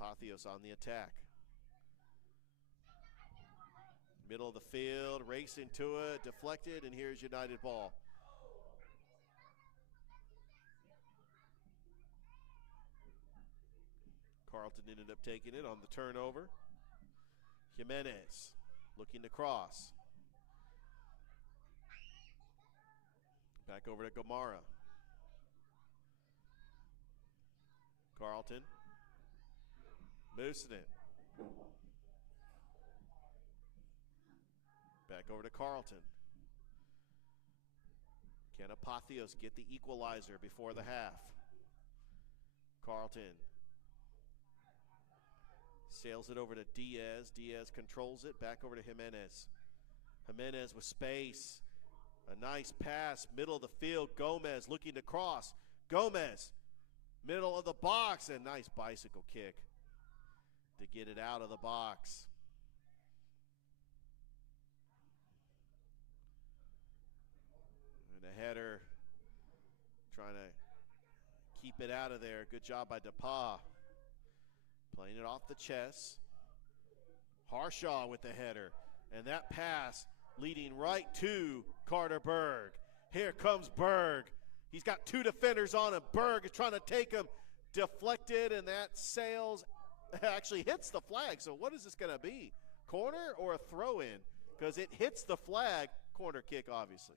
Apotheos on the attack. Middle of the field, racing to it, deflected, and here's United ball. Carlton ended up taking it on the turnover. Jimenez looking to cross. Back over to Gamara. Carlton. Moosing it. Back over to Carlton. Can Apotheos get the equalizer before the half? Carlton sails it over to Diaz. Diaz controls it. Back over to Jimenez. Jimenez with space. A nice pass, middle of the field. Gomez looking to cross. Gomez, middle of the box. And nice bicycle kick to get it out of the box. And a header, trying to keep it out of there. Good job by DePaul. Playing it off the chest. Harshaw with the header. And that pass leading right to Carter Berg. Here comes Berg. He's got two defenders on him. Berg is trying to take him. Deflected, and that sails, actually hits the flag. So what is this going to be? Corner or a throw-in? Because it hits the flag. Corner kick, obviously.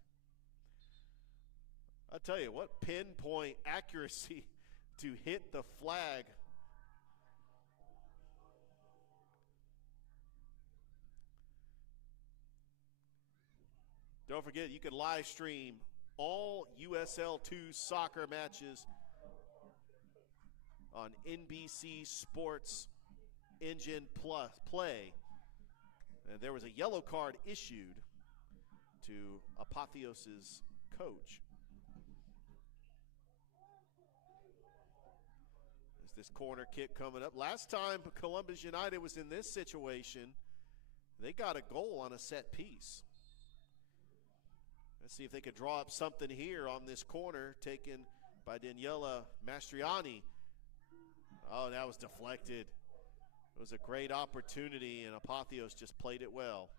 I'll tell you what, pinpoint accuracy to hit the flag. Don't forget, you can live stream all USL 2 soccer matches on NBC Sports Engine Plus Play. And there was a yellow card issued to Apotheos' coach. As this corner kick coming up. Last time Columbus United was in this situation, they got a goal on a set piece. Let's see if they could draw up something here on this corner taken by Daniela Mastriani. Oh, that was deflected. It was a great opportunity, and Apotheos just played it well.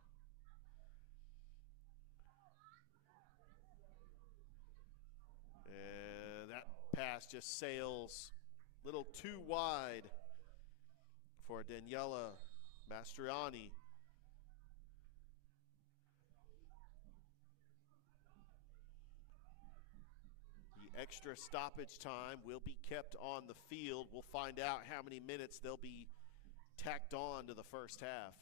And that pass just sails a little too wide for Daniela Mastriani. Extra stoppage time will be kept on the field. We'll find out how many minutes they'll be tacked on to the first half.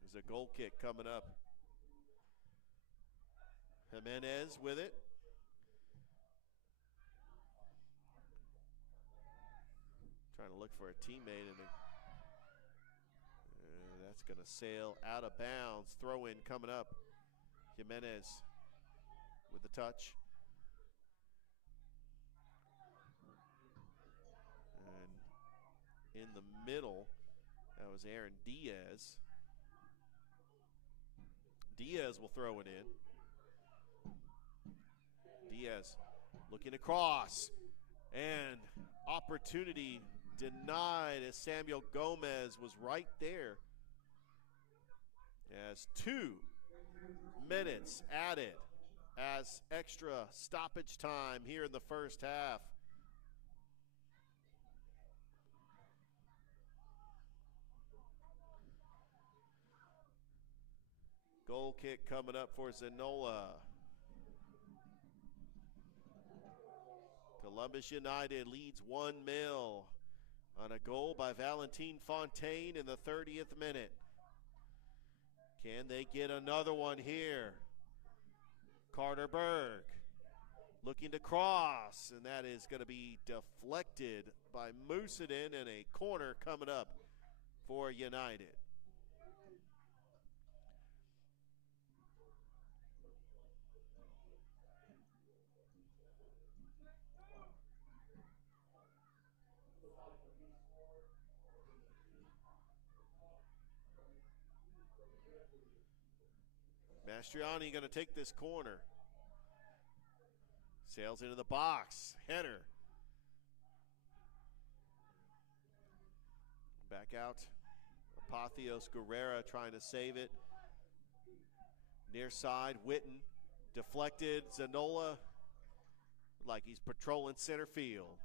There's a goal kick coming up. Jimenez with it. Trying to look for a teammate, and that's going to sail out of bounds. Throw in coming up. Jimenez with the touch. And in the middle, that was Aaron Diaz. Diaz will throw it in. Diaz looking to cross. And opportunity denied as Samuel Gomez was right there. As 2 minutes added as extra stoppage time here in the first half. Goal kick coming up for Zanola. Columbus United leads 1-0 on a goal by Valentin Fontaine in the 30th minute. Can they get another one here? Carter Berg looking to cross, and that is going to be deflected by Moosidin, and a corner coming up for United. Mastriani going to take this corner. Sails into the box. Header. Back out. Apotheos Guerrera trying to save it. Near side. Witten. Deflected. Zanola like he's patrolling center field.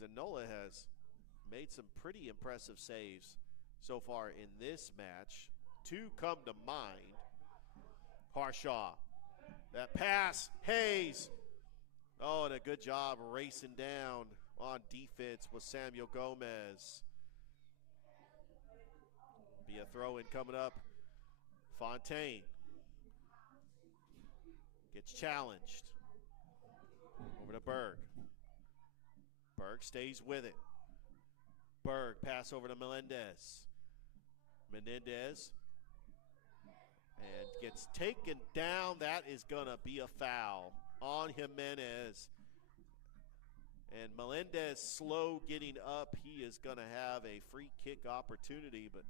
Zanola has made some pretty impressive saves so far in this match. Two come to mind. Harshaw, that pass, Hayes. Oh, and a good job racing down on defense with Samuel Gomez. Be a throw-in coming up. Fontaine gets challenged. Over to Berg. Berg stays with it. Berg, pass over to Melendez. Menendez. And gets taken down. That is going to be a foul on Jimenez. And Melendez slow getting up. He is going to have a free kick opportunity. But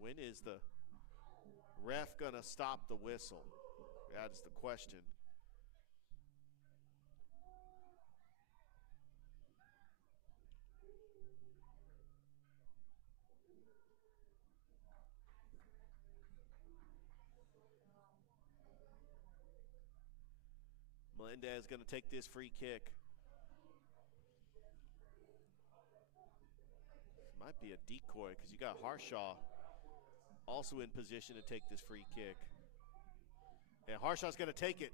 when is the ref going to stop the whistle? That's the question. Melendez going to take this free kick. This might be a decoy because you got Harshaw also in position to take this free kick. And Harshaw's going to take it.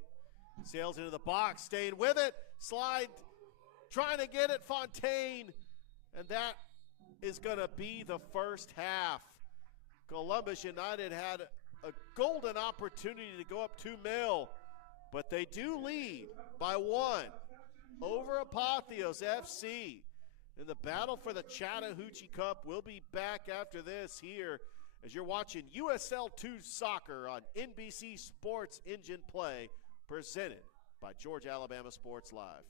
Sails into the box, staying with it. Slide, trying to get it, Fontaine. And that is going to be the first half. Columbus United had a golden opportunity to go up 2-0. But they do lead by 1 over Apotheos FC in the battle for the Chattahoochee Cup. We'll be back after this here as you're watching USL 2 Soccer on NBC Sports Engine Play, presented by Georgia Alabama Sports Live.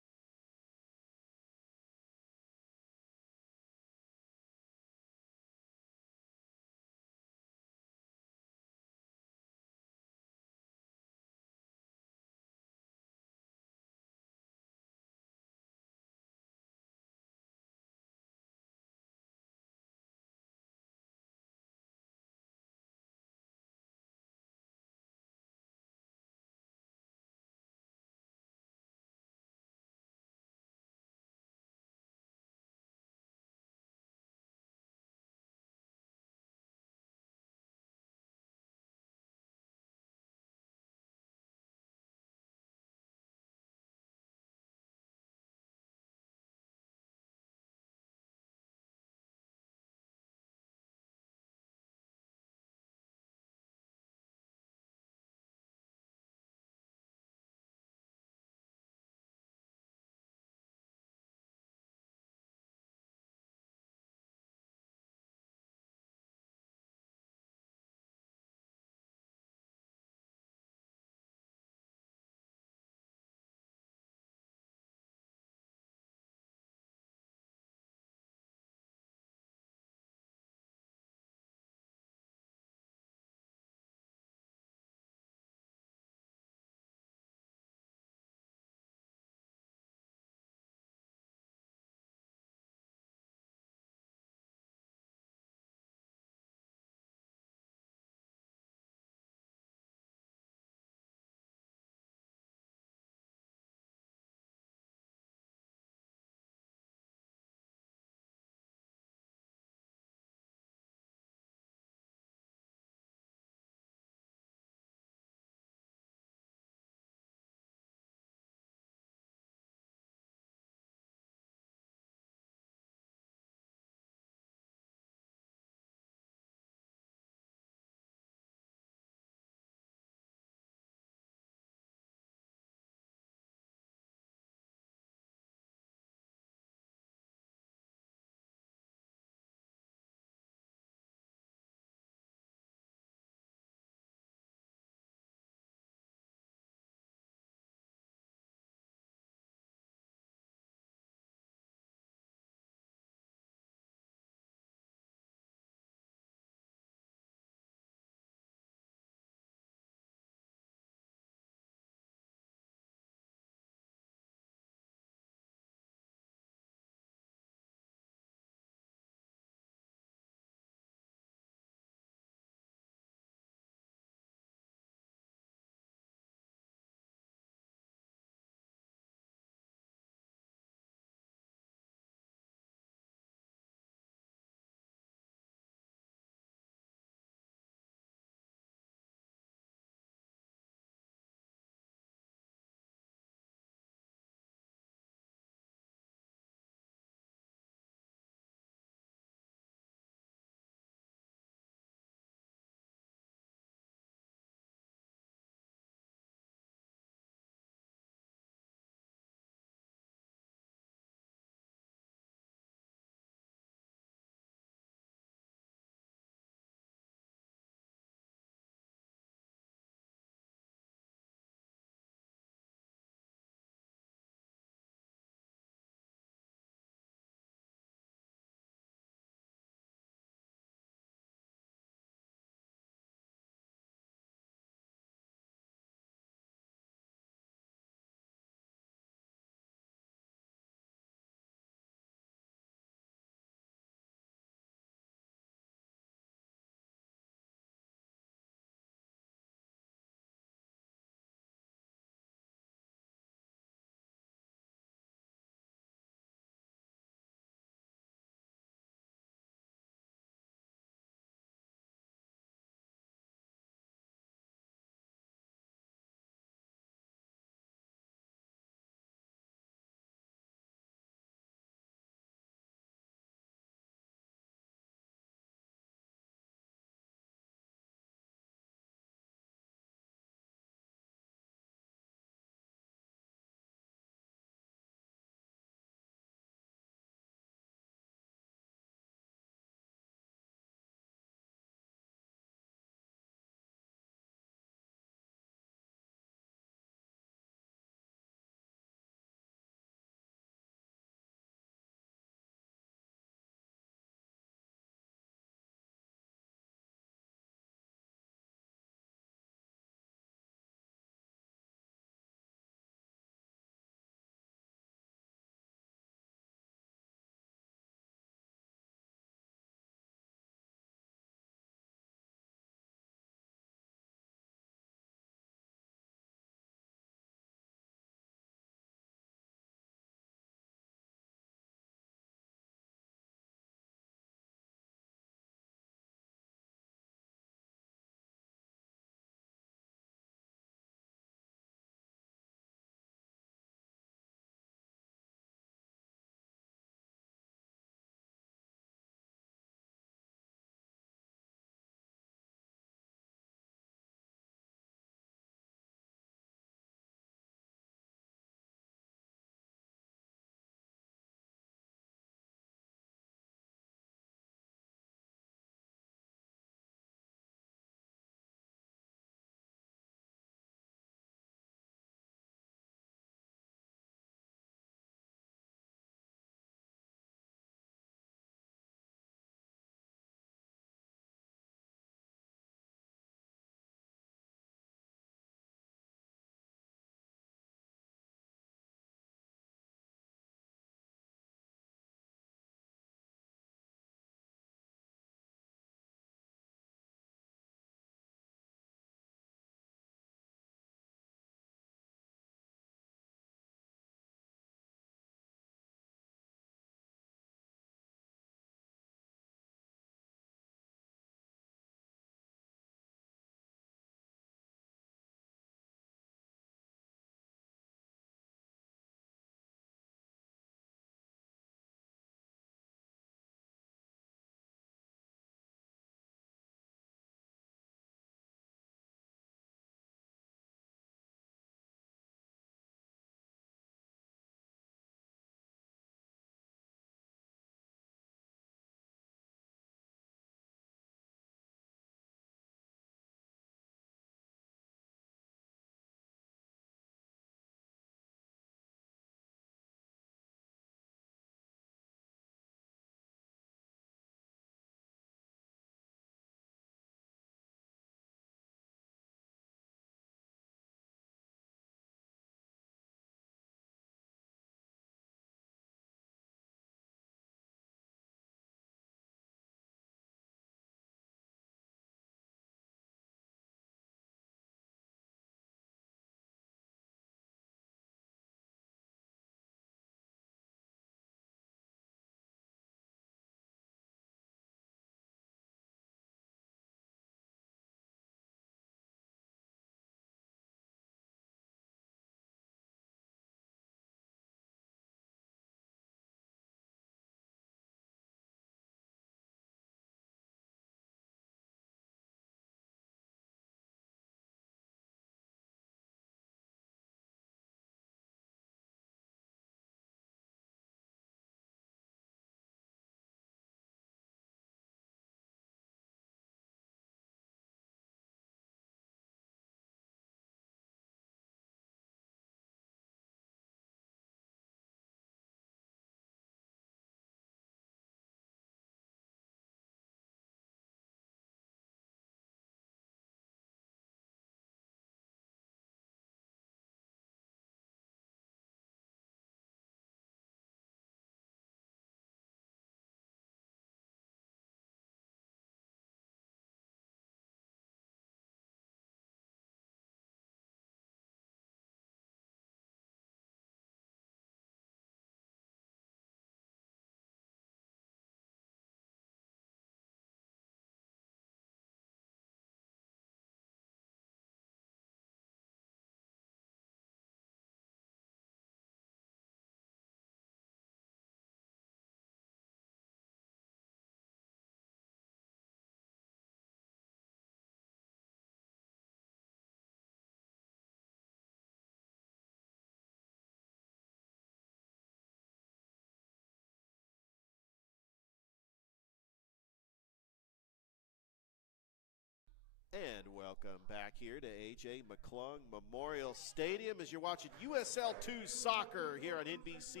And welcome back here to AJ McClung Memorial Stadium as you're watching USL 2 Soccer here on NBC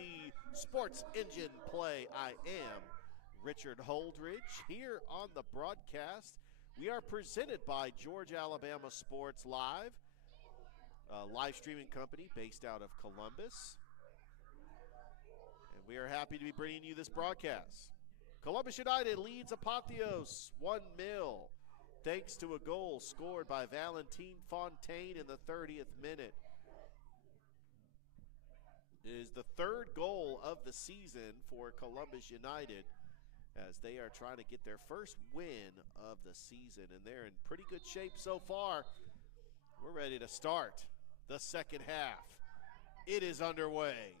Sports Engine Play. I am Richard Holdridge here on the broadcast. We are presented by Georgia Alabama Sports Live, a live streaming company based out of Columbus. And we are happy to be bringing you this broadcast. Columbus United leads Apotheos 1-0. Thanks to a goal scored by Valentin Fontaine in the 30th minute. It is the third goal of the season for Columbus United as they are trying to get their first win of the season, and they're in pretty good shape so far. We're ready to start the second half. It is underway.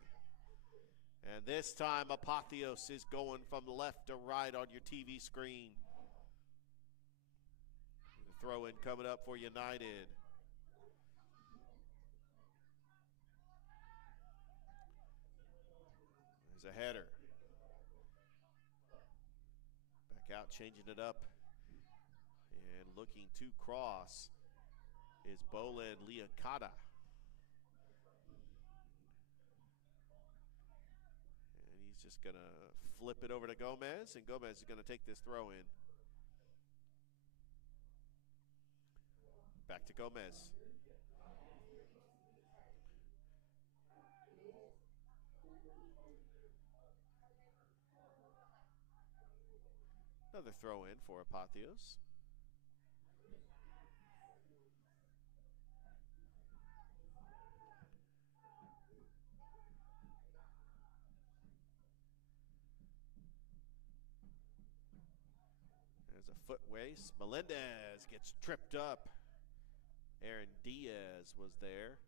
And this time Apotheos is going from left to right on your TV screen. Throw in coming up for United. There's a header. Back out, changing it up. And looking to cross is Bolan Liakata. And he's just going to flip it over to Gomez, and Gomez is going to take this throw in. Back to Gomez. Another throw in for Apotheos. There's a foot waste. Melendez gets tripped up. Aaron Diaz was there.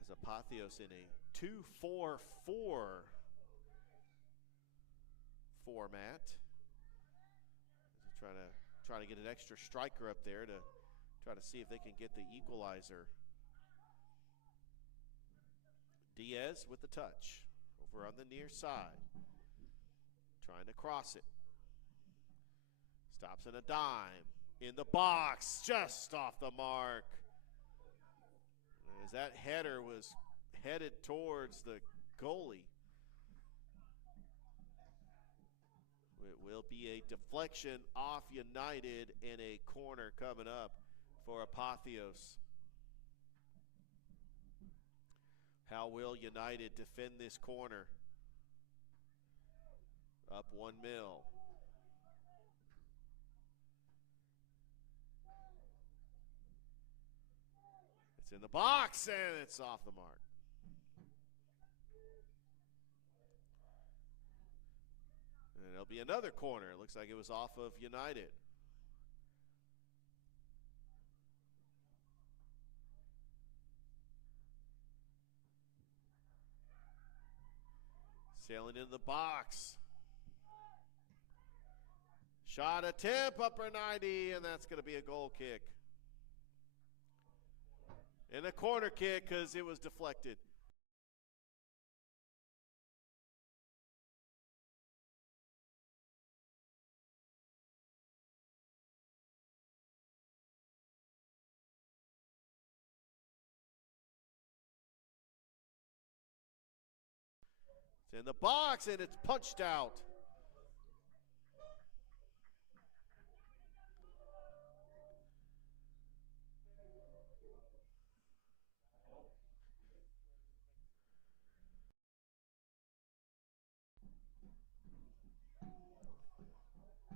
As Apotheos in a 2-4-4 format. Trying to get an extra striker up there to try to see if they can get the equalizer. Diaz with the touch over on the near side. Trying to cross it. Stops in a dime. In the box, just off the mark. As that header was headed towards the goalie. It will be a deflection off United and a corner coming up for Apotheos. How will United defend this corner? Up 1-0. It's in the box, and it's off the mark. And it'll be another corner. It looks like it was off of United. Sailing into the box. Shot attempt, upper 90, and that's going to be a goal kick. And a corner kick because it was deflected. It's in the box, and it's punched out.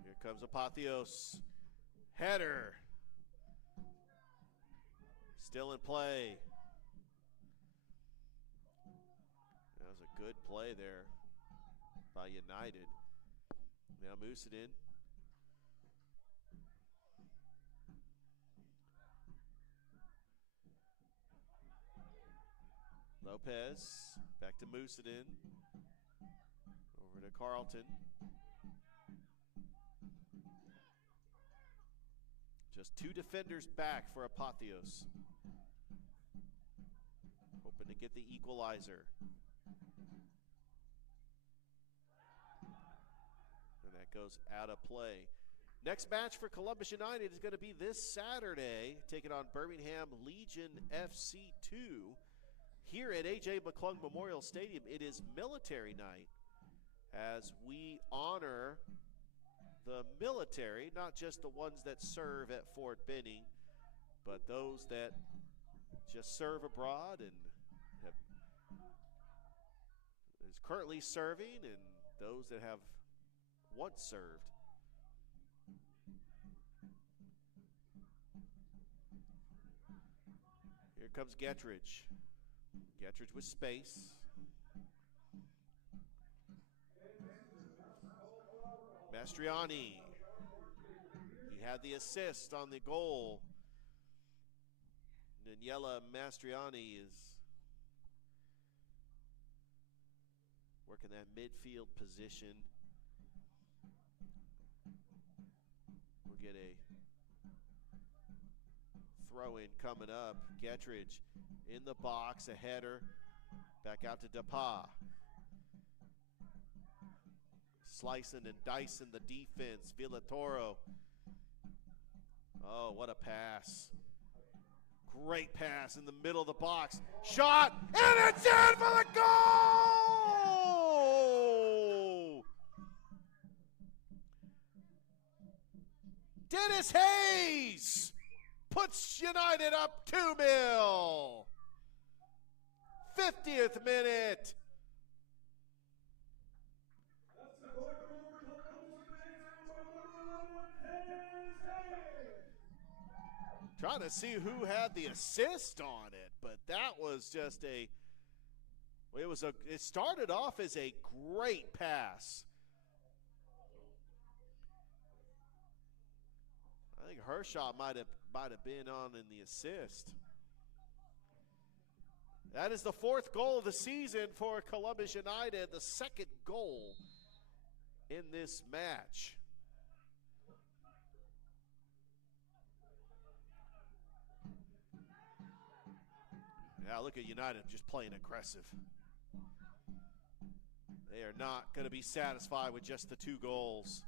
Here comes Apotheos. Header. Still in play. That was a good play there by United. Now Musadin. Lopez. Back to Musadin. Over to Carlton. Just 2 defenders back for Apotheos. Hoping to get the equalizer. And that goes out of play. Next match for Columbus United is going to be this Saturday, taking on Birmingham Legion FC 2 here at AJ McClung Memorial Stadium. It is military night as we honor the military, not just the ones that serve at Fort Benning, but those that just serve abroad and is currently serving, and those that have once served. Here comes Gettridge. Gettridge with space. Mastriani. He had the assist on the goal. Daniela Mastriani is working that midfield position. We'll get a throw-in coming up. Gettridge in the box, a header. Back out to Dapa. Slicing and dicing the defense. Villatoro. Oh, what a pass. Great pass in the middle of the box. Shot, and it's in for the goal! Dennis Hayes puts United up 2-0. 50th minute. Trying to see who had the assist on it, but that was just it started off as a great pass. I think Hershaw might have been on in the assist. That is the 4th goal of the season for Columbus United, the 2nd goal in this match. Now look at United just playing aggressive. They are not going to be satisfied with just the 2 goals.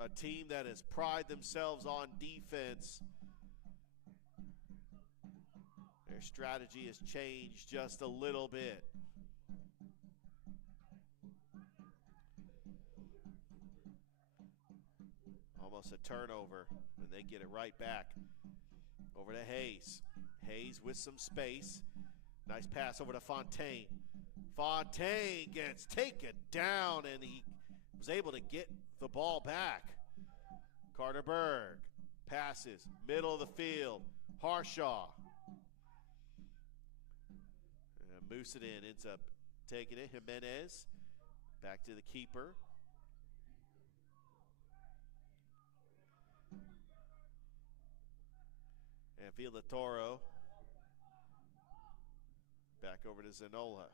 A team that has prided themselves on defense. Their strategy has changed just a little bit. Almost a turnover, and they get it right back. Over to Hayes. Hayes with some space. Nice pass over to Fontaine. Fontaine gets taken down, and he was able to get the ball back. Carter Berg passes, middle of the field. Harshaw. Moose it in, ends up taking it. Jimenez back to the keeper. And Villatoro back over to Zanola.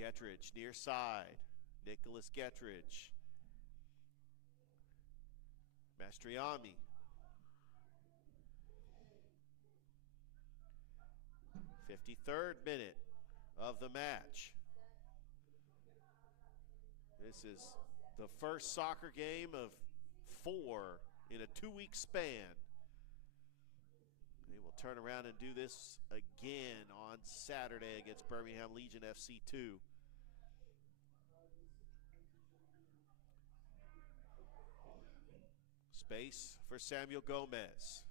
Gettridge near side. Nicholas Gettridge. Mastriani. '53rd minute of the match. This is the first soccer game of 4 in a 2-week span. They will turn around and do this again on Saturday against Birmingham Legion FC 2. Space for Samuel Gomez.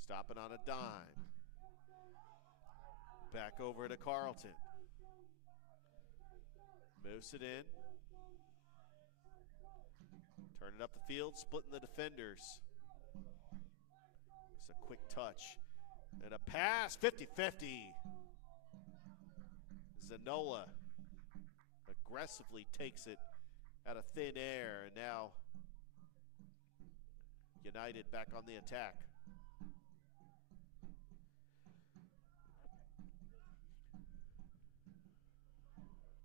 Stopping on a dime. Back over to Carlton. Moves it in. Turn it up the field, splitting the defenders. It's a quick touch. And a pass, 50-50. Zanola aggressively takes it out of thin air, and now United back on the attack.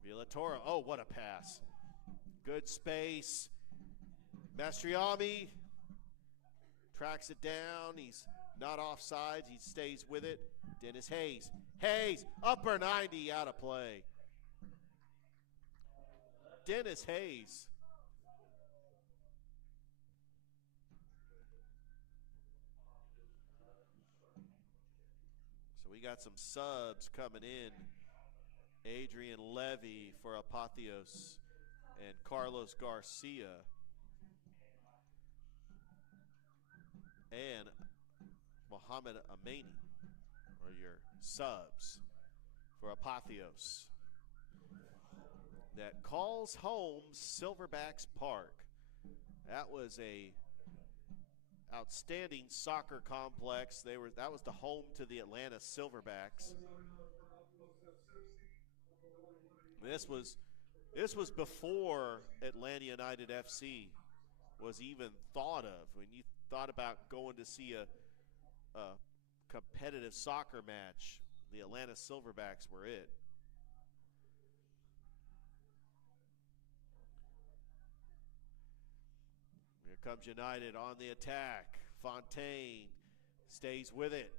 Villatoro, oh, what a pass. Good space. Mastriani tracks it down. He's not offsides. He stays with it. Dennis Hayes. Hayes, upper 90, out of play. Dennis Hayes. So we got some subs coming in. Adrian Levy for Apotheos and Carlos Garcia. And Mohamed Amani are your subs for Apotheos. That calls home Silverbacks Park. That was a outstanding soccer complex. That was the home to the Atlanta Silverbacks. This was before Atlanta United FC was even thought of. When you thought about going to see a competitive soccer match, the Atlanta Silverbacks were it. Here comes United on the attack. Fontaine stays with it.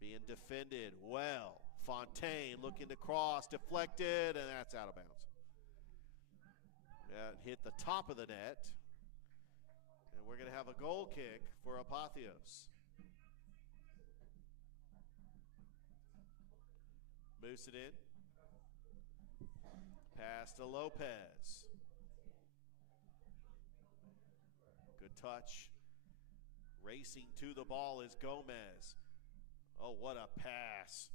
Being defended well. Fontaine looking to cross, deflected, and that's out of bounds. That hit the top of the net. And we're going to have a goal kick for Apotheos. Moose it in. Pass to Lopez. Good touch. Racing to the ball is Gomez. Oh, what a pass.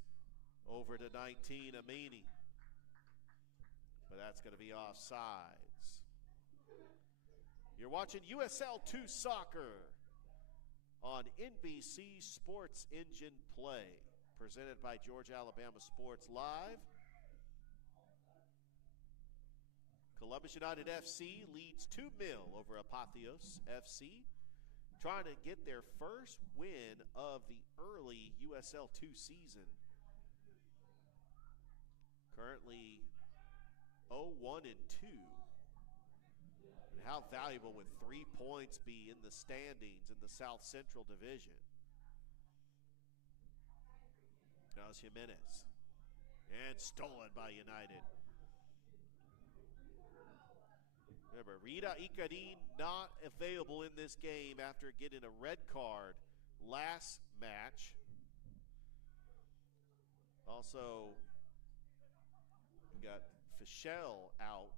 Over to 19, Amini. But that's going to be offsides. You're watching USL 2 Soccer on NBC Sports Engine Play, presented by Georgia Alabama Sports Live. Columbus United FC leads 2-0 over Apotheos FC, trying to get their first win of the early USL 2 season. Currently 0-1-2. And how valuable would 3 points be in the standings in the South Central Division? Now it's Jimenez. And stolen by United. Remember, Rita Ikarin not available in this game after getting a red card last match. Also, we got Fischel out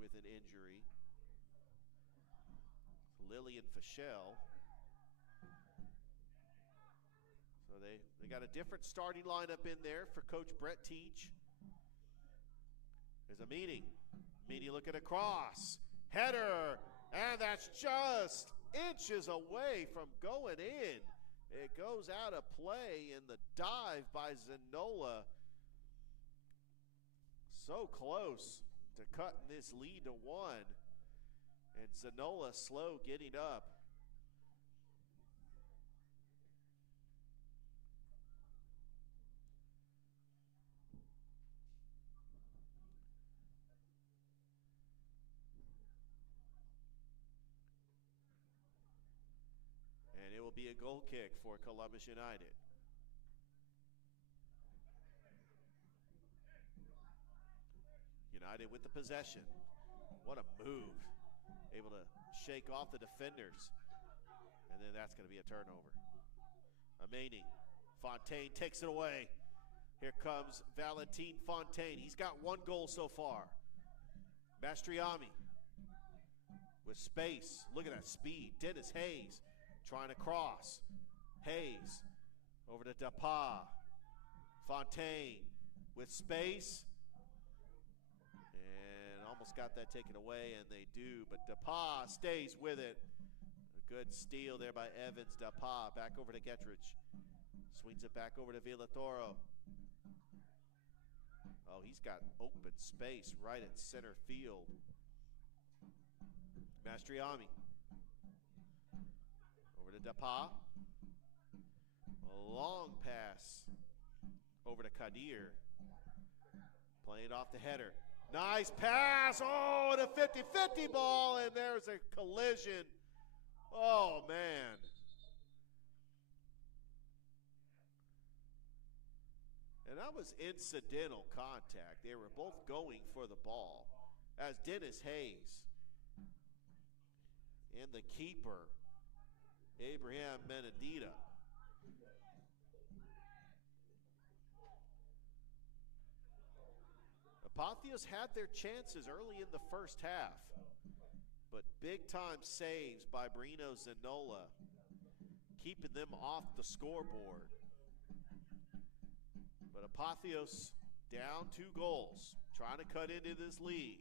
with an injury. Lillian Fischel. So they got a different starting lineup in there for Coach Brett Teach. There's a meeting. Meany looking across. Header. And that's just inches away from going in. It goes out of play, and the dive by Zanola. So close to cutting this lead to 1. And Zanola slow getting up. And it will be a goal kick for Columbus United. United with the possession. What a move. Able to shake off the defenders. And then that's going to be a turnover. Amani. Fontaine takes it away. Here comes Valentin Fontaine. He's got 1 goal so far. Mastriani with space. Look at that speed. Dennis Hayes trying to cross. Hayes over to Dapa. Fontaine with space. And almost got that taken away, and they do. But Dapa stays with it. A good steal there by Evans. Dapa back over to Getrich. Swings it back over to Villatoro. Oh, he's got open space right at center field. Mastriani. Over to Dapa. A long pass over to Kadir. Playing off the header. Nice pass. Oh, and a 50-50 ball, and there's a collision. Oh, man. And that was incidental contact. They were both going for the ball as Dennis Hayes and the keeper, Abraham Benedita. Apotheos had their chances early in the first half, but big-time saves by Brino Zanola, keeping them off the scoreboard. But Apotheos down 2 goals, trying to cut into this lead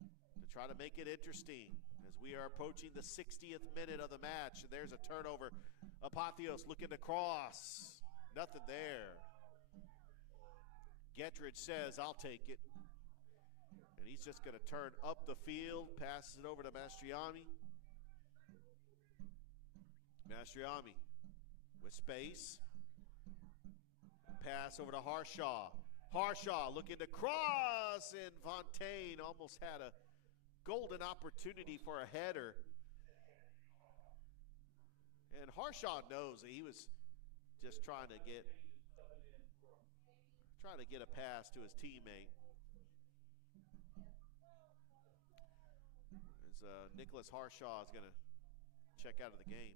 to try to make it interesting as we are approaching the 60th minute of the match. And there's a turnover. Apotheos looking to cross. Nothing there. Gettridge says, I'll take it. And he's just going to turn up the field, passes it over to Mastriani. Mastriani with space. Pass over to Harshaw. Harshaw looking to cross, and Fontaine almost had a golden opportunity for a header. And Harshaw knows that he was just trying to get a pass to his teammate. As Nicholas Harshaw is going to check out of the game.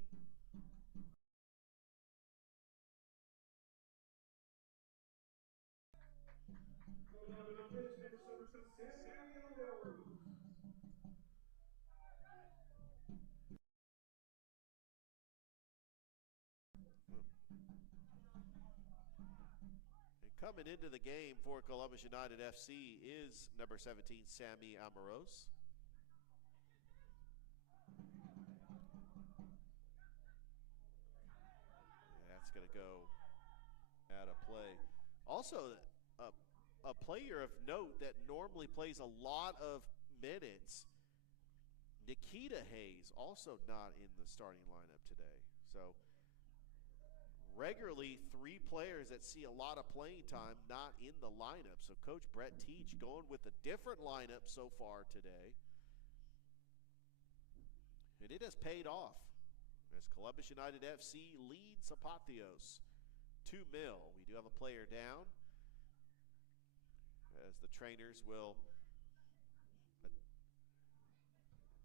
Coming into the game for Columbus United FC is number 17, Sammy Amoros. That's going to go out of play. Also, a player of note that normally plays a lot of minutes, Nikita Hayes, also not in the starting lineup today. So regularly 3 players that see a lot of playing time not in the lineup. So Coach Brett Teach going with a different lineup so far today. And it has paid off as Columbus United FC leads Apotheos 2-0. We do have a player down as the trainers will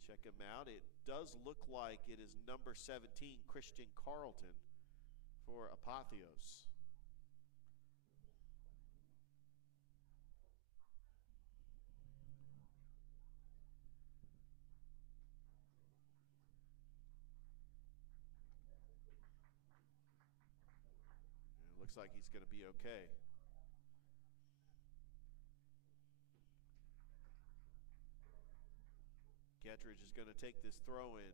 check him out. It does look like it is number 17, Christian Carlton, for Apotheos. It looks like he's going to be okay. Gettridge is going to take this throw in.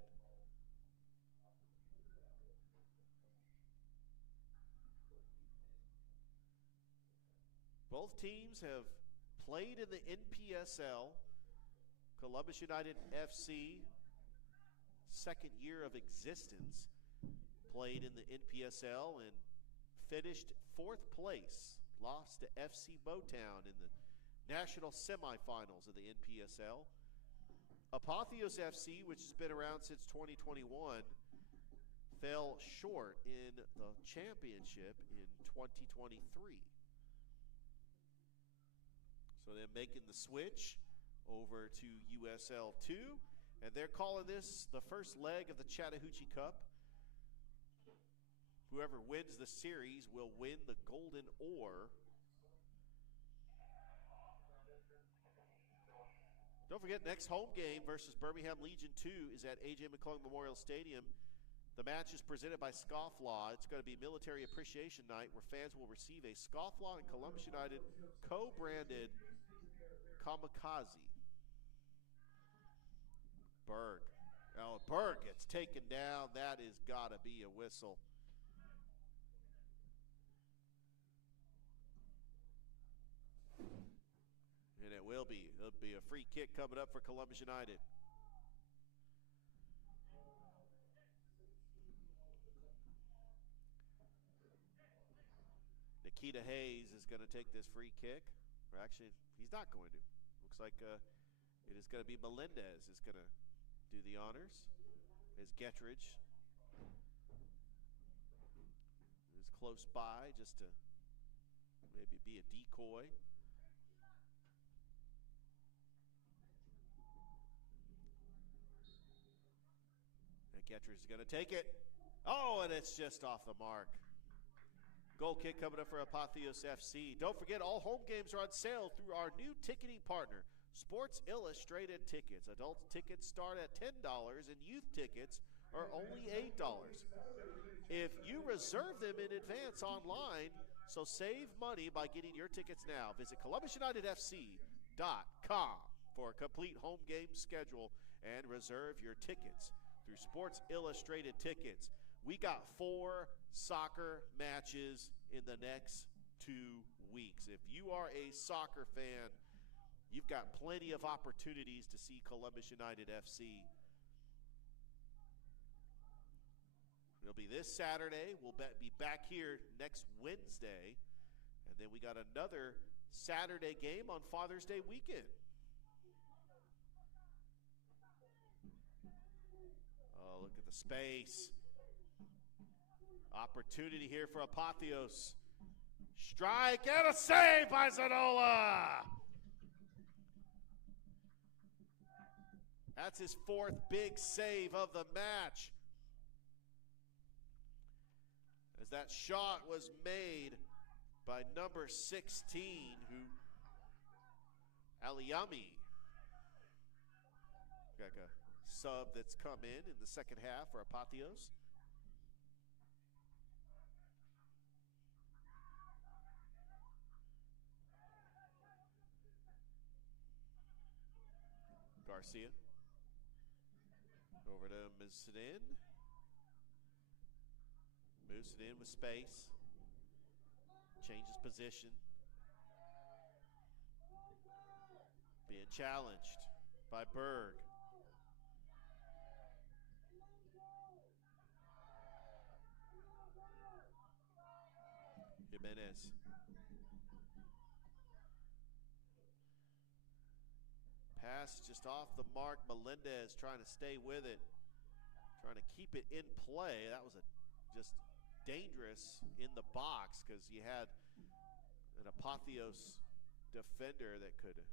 Both teams have played in the NPSL. Columbus United FC, second year of existence, played in the NPSL and finished 4th place. Lost to FC Bowtown in the national semifinals of the NPSL. Apotheos FC, which has been around since 2021, fell short in the championship in 2023. So they're making the switch over to USL 2, and they're calling this the first leg of the Chattahoochee Cup. Whoever wins the series will win the Golden Oar. Don't forget, next home game versus Birmingham Legion 2 is at AJ McClung Memorial Stadium. The match is presented by Scofflaw. It's going to be Military Appreciation Night where fans will receive a Scofflaw and Columbus United co-branded Kamikaze. Berg. Oh, Berg gets taken down. That has got to be a whistle. And it will be. It'll be a free kick coming up for Columbus United. Nikita Hayes is going to take this free kick. Or actually, he's not going to. Looks like it is going to be Melendez is going to do the honors. As Gettridge is close by just to maybe be a decoy. And Gettridge is going to take it. Oh, and it's just off the mark. Goal kick coming up for Apotheos FC. Don't forget, all home games are on sale through our new ticketing partner, Sports Illustrated Tickets. Adult tickets start at $10 and youth tickets are only $8. If you reserve them in advance online, so save money by getting your tickets now. Visit ColumbusUnitedFC.com for a complete home game schedule and reserve your tickets through Sports Illustrated Tickets. We got 4 soccer matches in the next 2 weeks. If you are a soccer fan, you've got plenty of opportunities to see Columbus United FC. It'll be this Saturday. We'll be back here next Wednesday. And then we got another Saturday game on Father's Day weekend. Oh, look at the space. Opportunity here for Apotheos. Strike and a save by Zanola. That's his 4th big save of the match. As that shot was made by number 16, who Aliyami. Got a sub that's come in the second half for Apotheos. Garcia. Over to Musadin. Moves it in with space. Changes position. Being challenged by Berg. Jimenez. Pass just off the mark. Melendez trying to stay with it. Trying to keep it in play. That was just dangerous in the box because you had an Apotheos defender that could have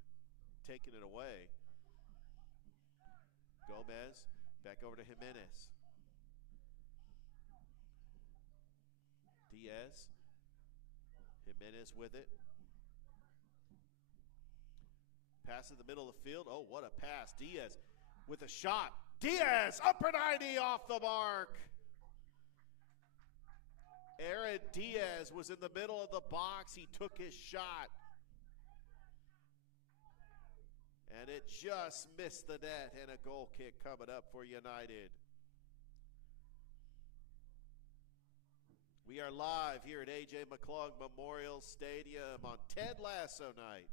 taken it away. Gomez back over to Jimenez. Diaz. Jimenez with it. Pass in the middle of the field. Oh, what a pass. Diaz with a shot. Diaz, upper 90 off the mark. Aaron Diaz was in the middle of the box. He took his shot. And it just missed the net, and a goal kick coming up for United. We are live here at AJ McClung Memorial Stadium on Ted Lasso night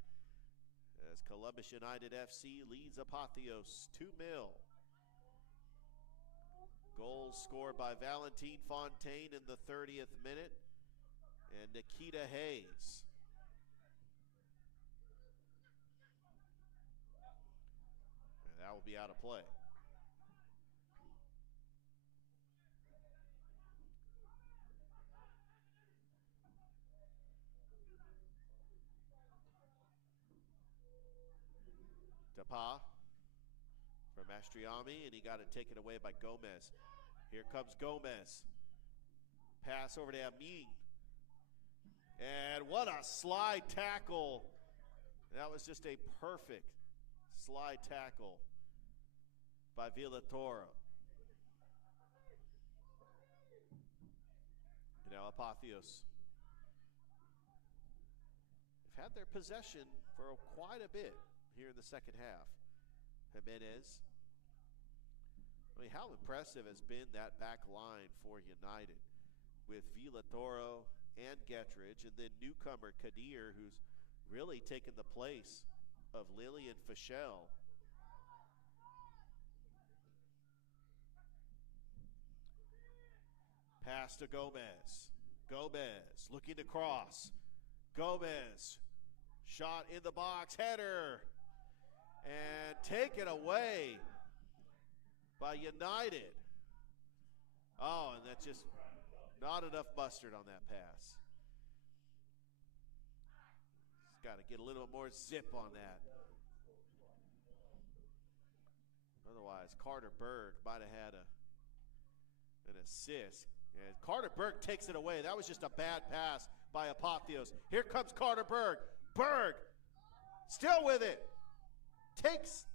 as Columbus United FC leads Apotheos 2-0. Goals scored by Valentin Fontaine in the 30th minute and Nikita Hayes. And that will be out of play. Tapa from Mastriami, and he got it taken away by Gomez. Here comes Gomez. Pass over to Amin. And what a slide tackle. That was just a perfect slide tackle by Villatoro. You know, Apotheos have had their possession for quite a bit here in the second half. Jimenez. I mean, how impressive has been that back line for United with Villatoro and Gettridge, and then newcomer Kadir, who's really taken the place of Lillian Fischel. Pass to Gomez. Gomez looking to cross. Gomez Shot in the box, header, and taken away by United. Oh, and that's just not enough mustard on that pass. Got to get a little bit more zip on that. Otherwise, Carter Berg might have had an assist. And Carter Berg takes it away. That was just a bad pass by Apotheos. Here comes Carter Berg. Berg, still with it. Gets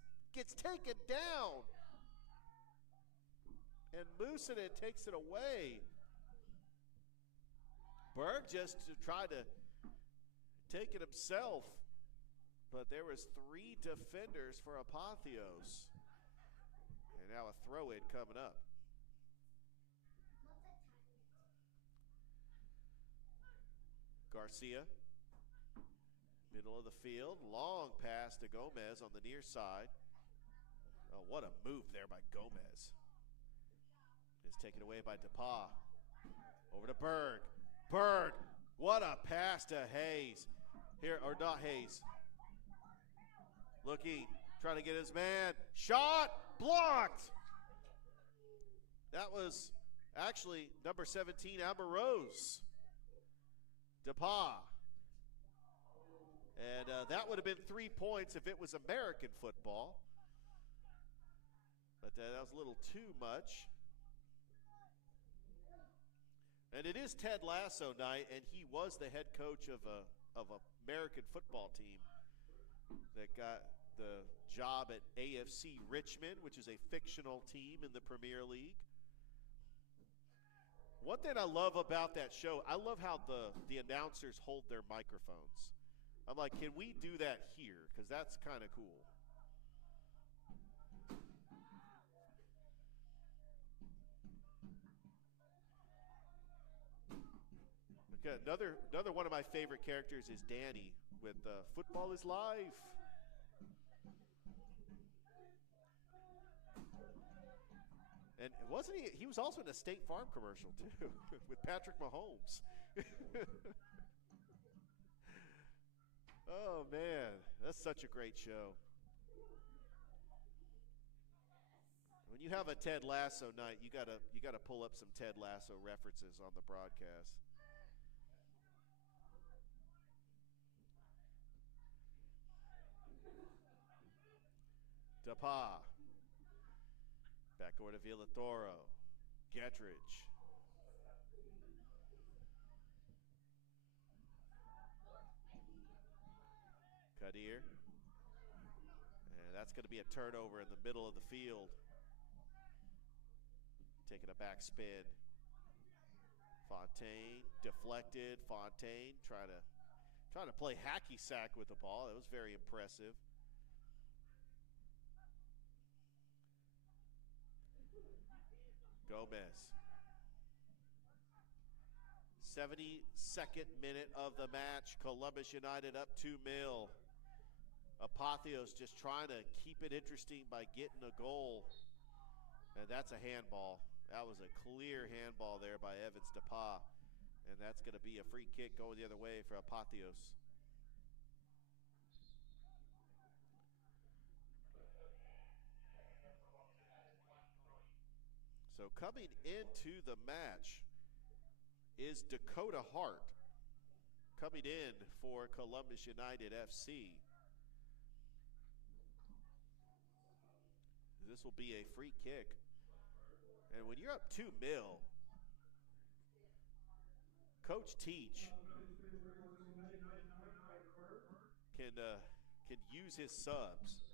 taken down. And Musinin takes it away. Berg just tried to take it himself. But there was 3 defenders for Apotheos. And now a throw-in coming up. Garcia, middle of the field, long pass to Gomez on the near side. Oh, what a move there by Gomez. It's taken away by DePaul. Over to Berg. Berg, what a pass to Hayes. Here, or not Hayes. Looking, trying to get his man. Shot, blocked. That was actually number 17, Ambrose. DePaul. And that would have been 3 points if it was American football. But that was a little too much. And it is Ted Lasso night, and he was the head coach of a American football team that got the job at AFC Richmond, which is a fictional team in the Premier League. One thing I love about that show, I love how the announcers hold their microphones. I'm like, can we do that here? Because that's kind of cool. Okay, another one of my favorite characters is Danny with Football is Life. And wasn't he was also in a State Farm commercial, too, with Patrick Mahomes. Oh, man, that's such a great show. When you have a Ted Lasso night, you gotta pull up some Ted Lasso references on the broadcast. DePaul. Back over to Villatoro. Gettridge. Kadir. And that's going to be a turnover in the middle of the field. Taking a back spin. Fontaine deflected. Fontaine trying to play hacky sack with the ball. That was very impressive. Gomez. 72nd minute of the match. Columbus United up 2-0. Apotheos just trying to keep it interesting by getting a goal. And that's a handball. That was a clear handball there by Evans DePaul. And that's going to be a free kick going the other way for Apotheos. So coming into the match is Dakota Hart, coming in for Columbus United FC. This will be a free kick. And when you're up 2-0, Coach Teach can use his subs.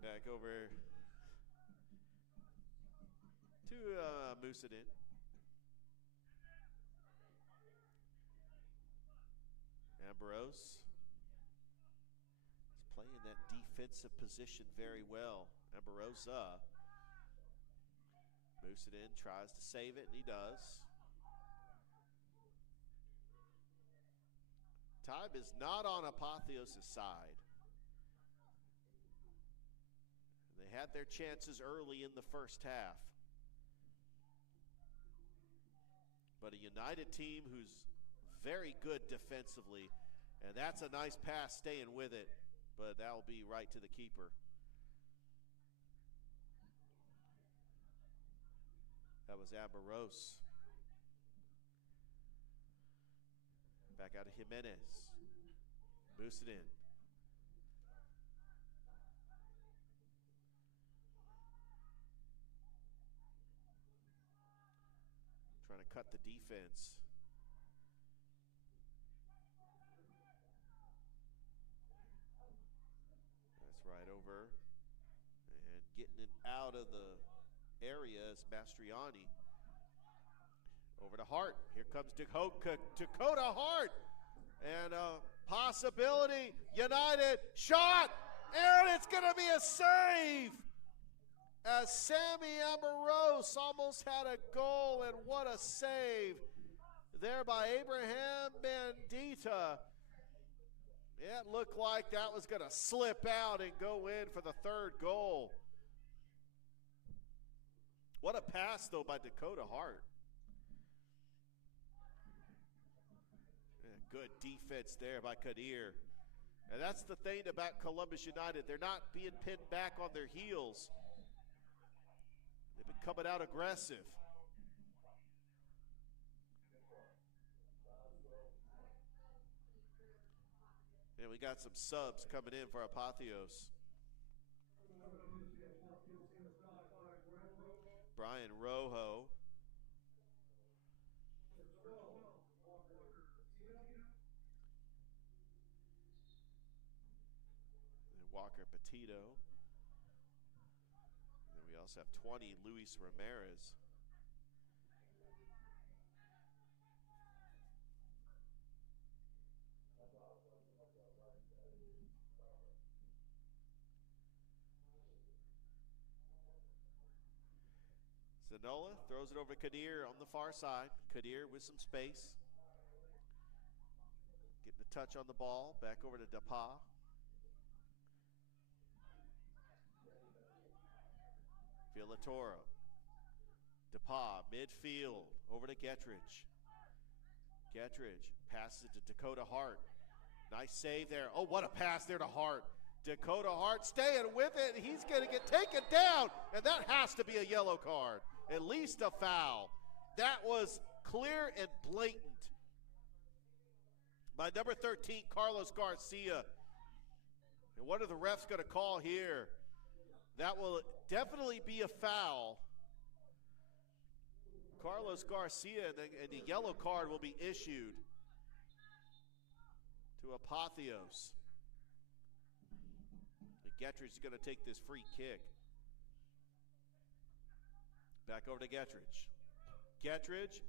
Back over to Musinin. Ambrose is playing that defensive position very well. Ambrose Moves it in, tries to save it, and he does. Time is not on Apotheos' side. They had their chances early in the first half. But a United team who's very good defensively, and that's a nice pass staying with it, but that'll be right to the keeper. That was Ambrose. Back out to Jimenez. Moves it in. Trying to cut the defense. That's right over. And getting it out of the area is Mastriani. Over to Hart. Here comes Dakota Hart. And a possibility. United. Shot. And it's going to be a save. As Sammy Ambrose almost had a goal. And what a save there by Abraham Bandita. It looked like that was going to slip out and go in for the third goal. What a pass, though, by Dakota Hart. Good defense there by Kadir. And that's the thing about Columbus United. They're not being pinned back on their heels. They've been coming out aggressive. And we got some subs coming in for Apotheos. Brian Rojo. Walker Petito. And then we also have 20, Luis Ramirez. Zanola throws it over to Kadir on the far side. Kadir with some space. Getting a touch on the ball. Back over to Dapa. Villatoro. Dapa, midfield, over to Gettridge. Gettridge passes it to Dakota Hart. Nice save there. Oh, what a pass there to Hart. Dakota Hart staying with it. He's going to get taken down, and that has to be a yellow card. At least a foul. That was clear and blatant by number 13, Carlos Garcia. And what are the refs going to call here? That will definitely be a foul. Carlos Garcia, and the yellow card will be issued to Apotheos. Gettridge is going to take this free kick. Back over to Gettridge. Gettridge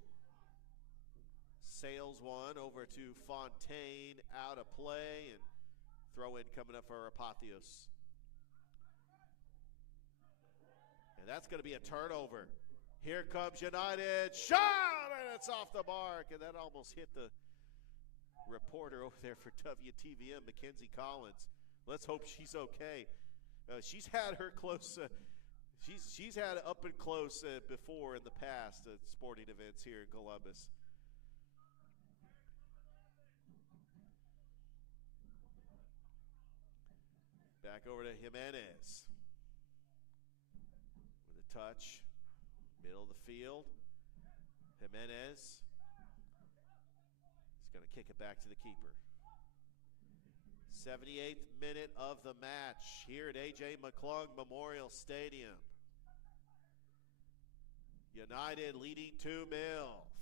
sails one over to Fontaine, out of play, and throw in coming up for Apotheos. And that's going to be a turnover. Here comes United. Shot! And it's off the mark. And that almost hit the reporter over there for WTVM, Mackenzie Collins. Let's hope she's okay. She's had her close. She's had up and close before in the past at sporting events here in Columbus. Back over to Jimenez. With a touch. Middle of the field. Jimenez. He's going to kick it back to the keeper. 78th minute of the match here at AJ McClung Memorial Stadium. United leading 2-0.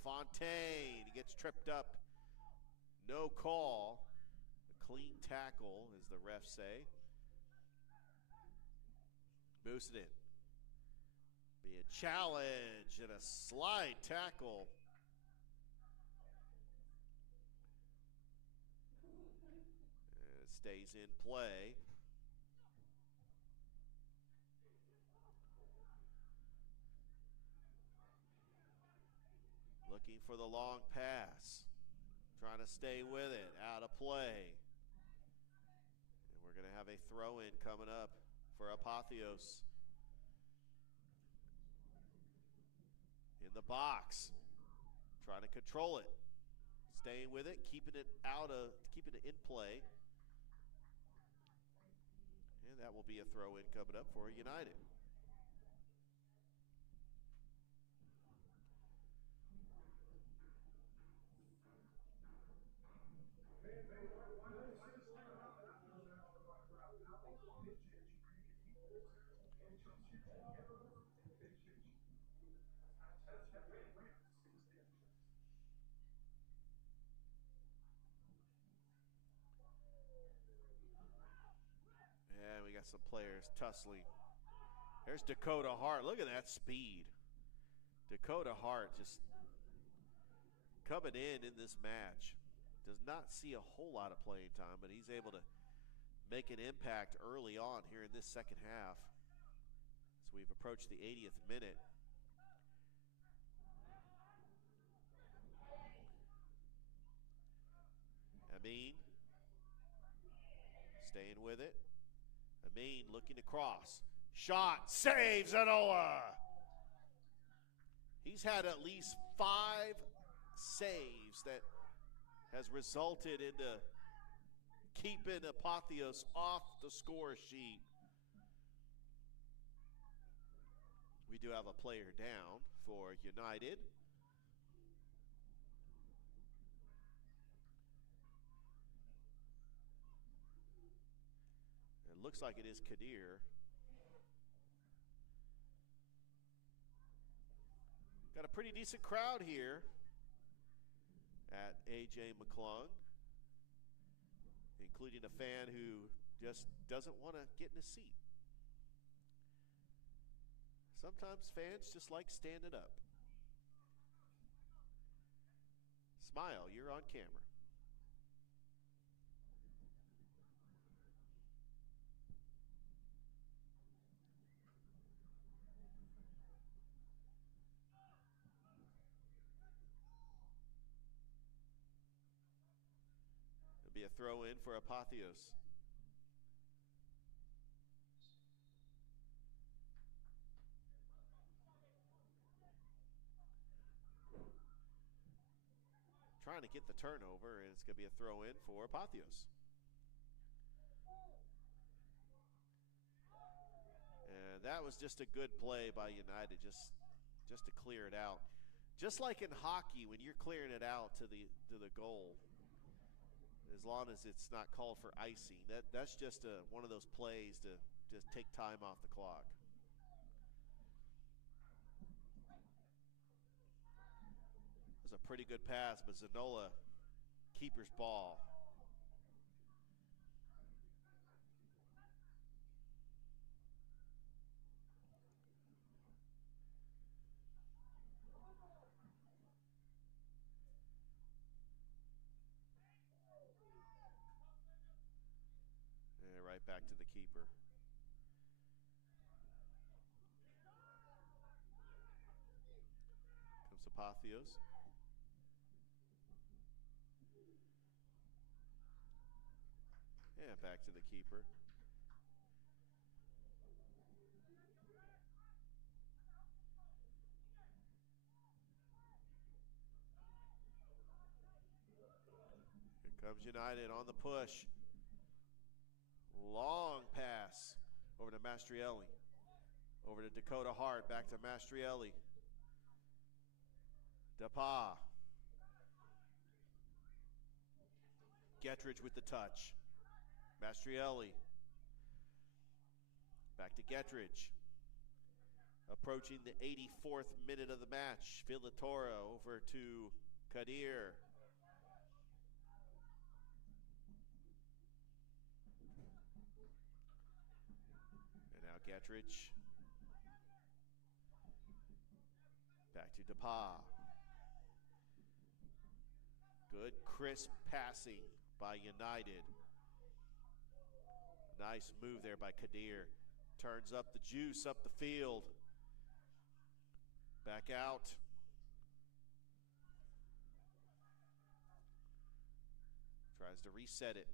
Fontaine gets tripped up. No call. A clean tackle, as the refs say. Moves it in. Being challenged and a slide tackle. Stays in play. for the long pass. Trying to stay with it. Out of play. And we're going to have a throw-in coming up for Apotheos. In the box. Trying to control it. Staying with it. Keeping it in play. And that will be a throw-in coming up for United. And we got some players tussling. There's Dakota Hart. Look at that speed. Dakota Hart just coming in this match. Does not see a whole lot of playing time, but he's able to make an impact early on here in this second half. So we've approached the 80th minute. Amin staying with it. Amin looking to cross. Shot. Saves Zanola. He's had at least 5 saves that has resulted in keeping Apotheos off the score sheet. We do have a player down for United. It looks like it is Kadir. Got a pretty decent crowd here at AJ McClung, including a fan who just doesn't want to get in a seat. Sometimes fans just like standing up. Smile, you're on camera. It'll be a throw in for Apotheos. Trying to get the turnover, and it's going to be a throw in for Apotheos. And that was just a good play by United, just to clear it out. Just like in hockey, when you're clearing it out to the goal, as long as it's not called for icing, that's just one of those plays to just take time off the clock. It was a pretty good pass, but Zanola, keeper's ball. And right back to the keeper. Comes Apotheos. Yeah, back to the keeper. Here comes United on the push. Long pass over to Mastrielli. Over to Dakota Hart, back to Mastrielli. Dapa. Gettridge with the touch. Mastrielli. Back to Gettridge. Approaching the 84th minute of the match. Villatora over to Kadir. And now Gettridge. Back to Dapa. Good crisp passing by United. Nice move there by Kadir. Turns up the juice up the field. Back out. Tries to reset it.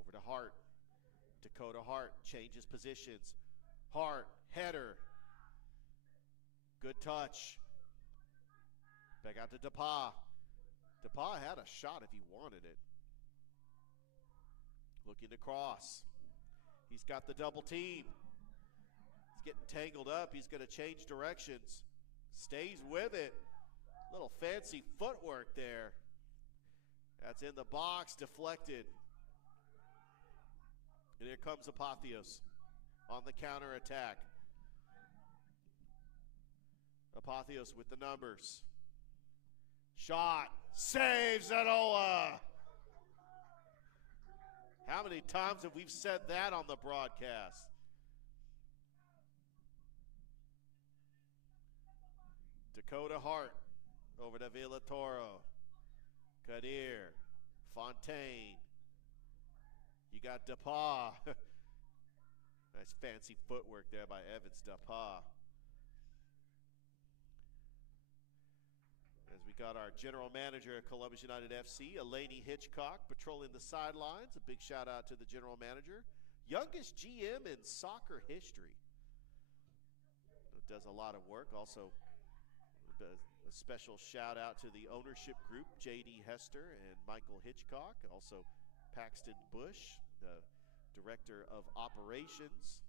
Over to Hart. Dakota Hart changes positions. Hart, header. Good touch. Back out to DePaul. DePaul had a shot if he wanted it. Looking to cross. He's got the double team. He's getting tangled up. He's going to change directions. Stays with it. Little fancy footwork there. That's in the box, deflected. And here comes Apotheos on the counter attack. Apotheos with the numbers. Shot. Saves Zanola. How many times have we said that on the broadcast? Dakota Hart over to Villatoro. Kadir. Fontaine. You got DePaul. Nice fancy footwork there by Evans DePaul. As we got our general manager at Columbus United FC, Elaney Hitchcock, patrolling the sidelines. A big shout out to the general manager. Youngest GM in soccer history. Does a lot of work. Also, a special shout out to the ownership group, J.D. Hester and Michael Hitchcock. Also, Paxton Bush, the director of operations.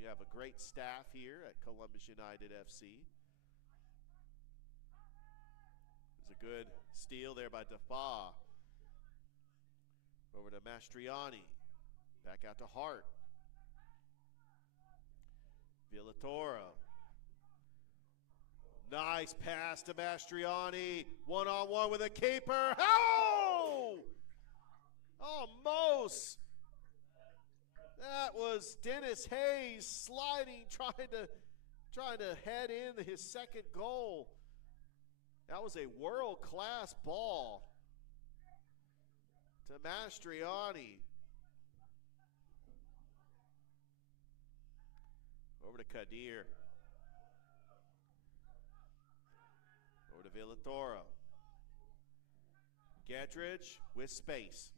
We have a great staff here at Columbus United FC. There's a good steal there by DePaul. Over to Mastriani. Back out to Hart. Villatoro. Nice pass to Mastriani. One-on-one with a keeper. Oh! Almost. That was Dennis Hayes sliding, trying to head in his second goal. That was a world-class ball to Mastriani. Over to Kadir. Over to Villatoro. Gedridge with space.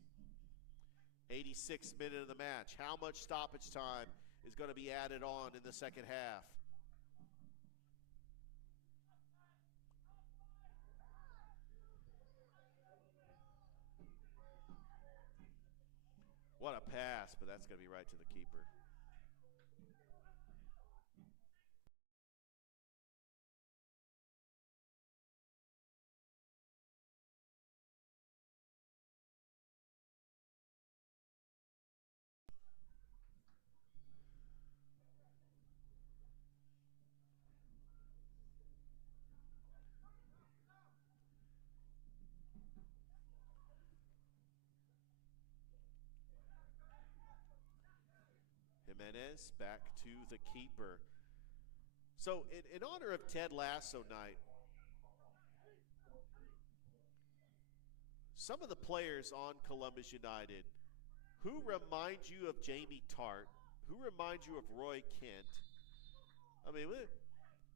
86th minute of the match. How much stoppage time is going to be added on in the second half? What a pass, but that's going to be right to the keeper. Jimenez back to the keeper. So in honor of Ted Lasso night, some of the players on Columbus United who remind you of Jamie Tart, who remind you of Roy Kent. I mean,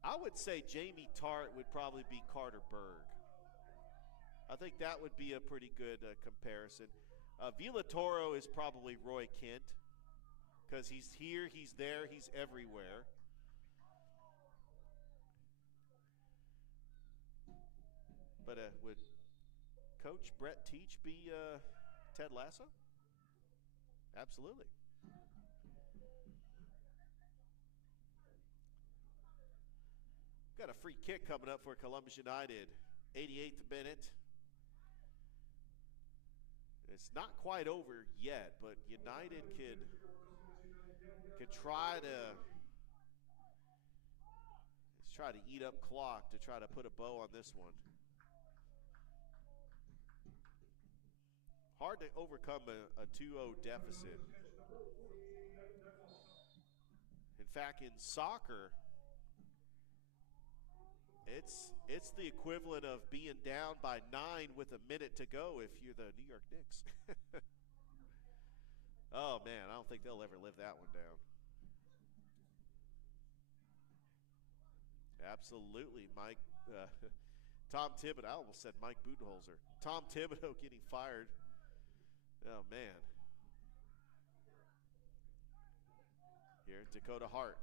I would say Jamie Tart would probably be Carter Berg. I think that would be a pretty good comparison. Villatoro is probably Roy Kent, because he's here, he's there, he's everywhere. But would Coach Brett Teach be Ted Lasso? Absolutely. Got a free kick coming up for Columbus United. 88th minute. It's not quite over yet, but United could try to eat up clock to try to put a bow on this one. Hard to overcome a 2-0 deficit. In fact, in soccer, it's the equivalent of being down by 9 with a minute to go if you're the New York Knicks. Oh, man, I don't think they'll ever live that one down. Absolutely, Mike. Tom Thibodeau. I almost said Mike Budenholzer. Tom Thibodeau getting fired. Oh, Oh, man. Here, Dakota Hart.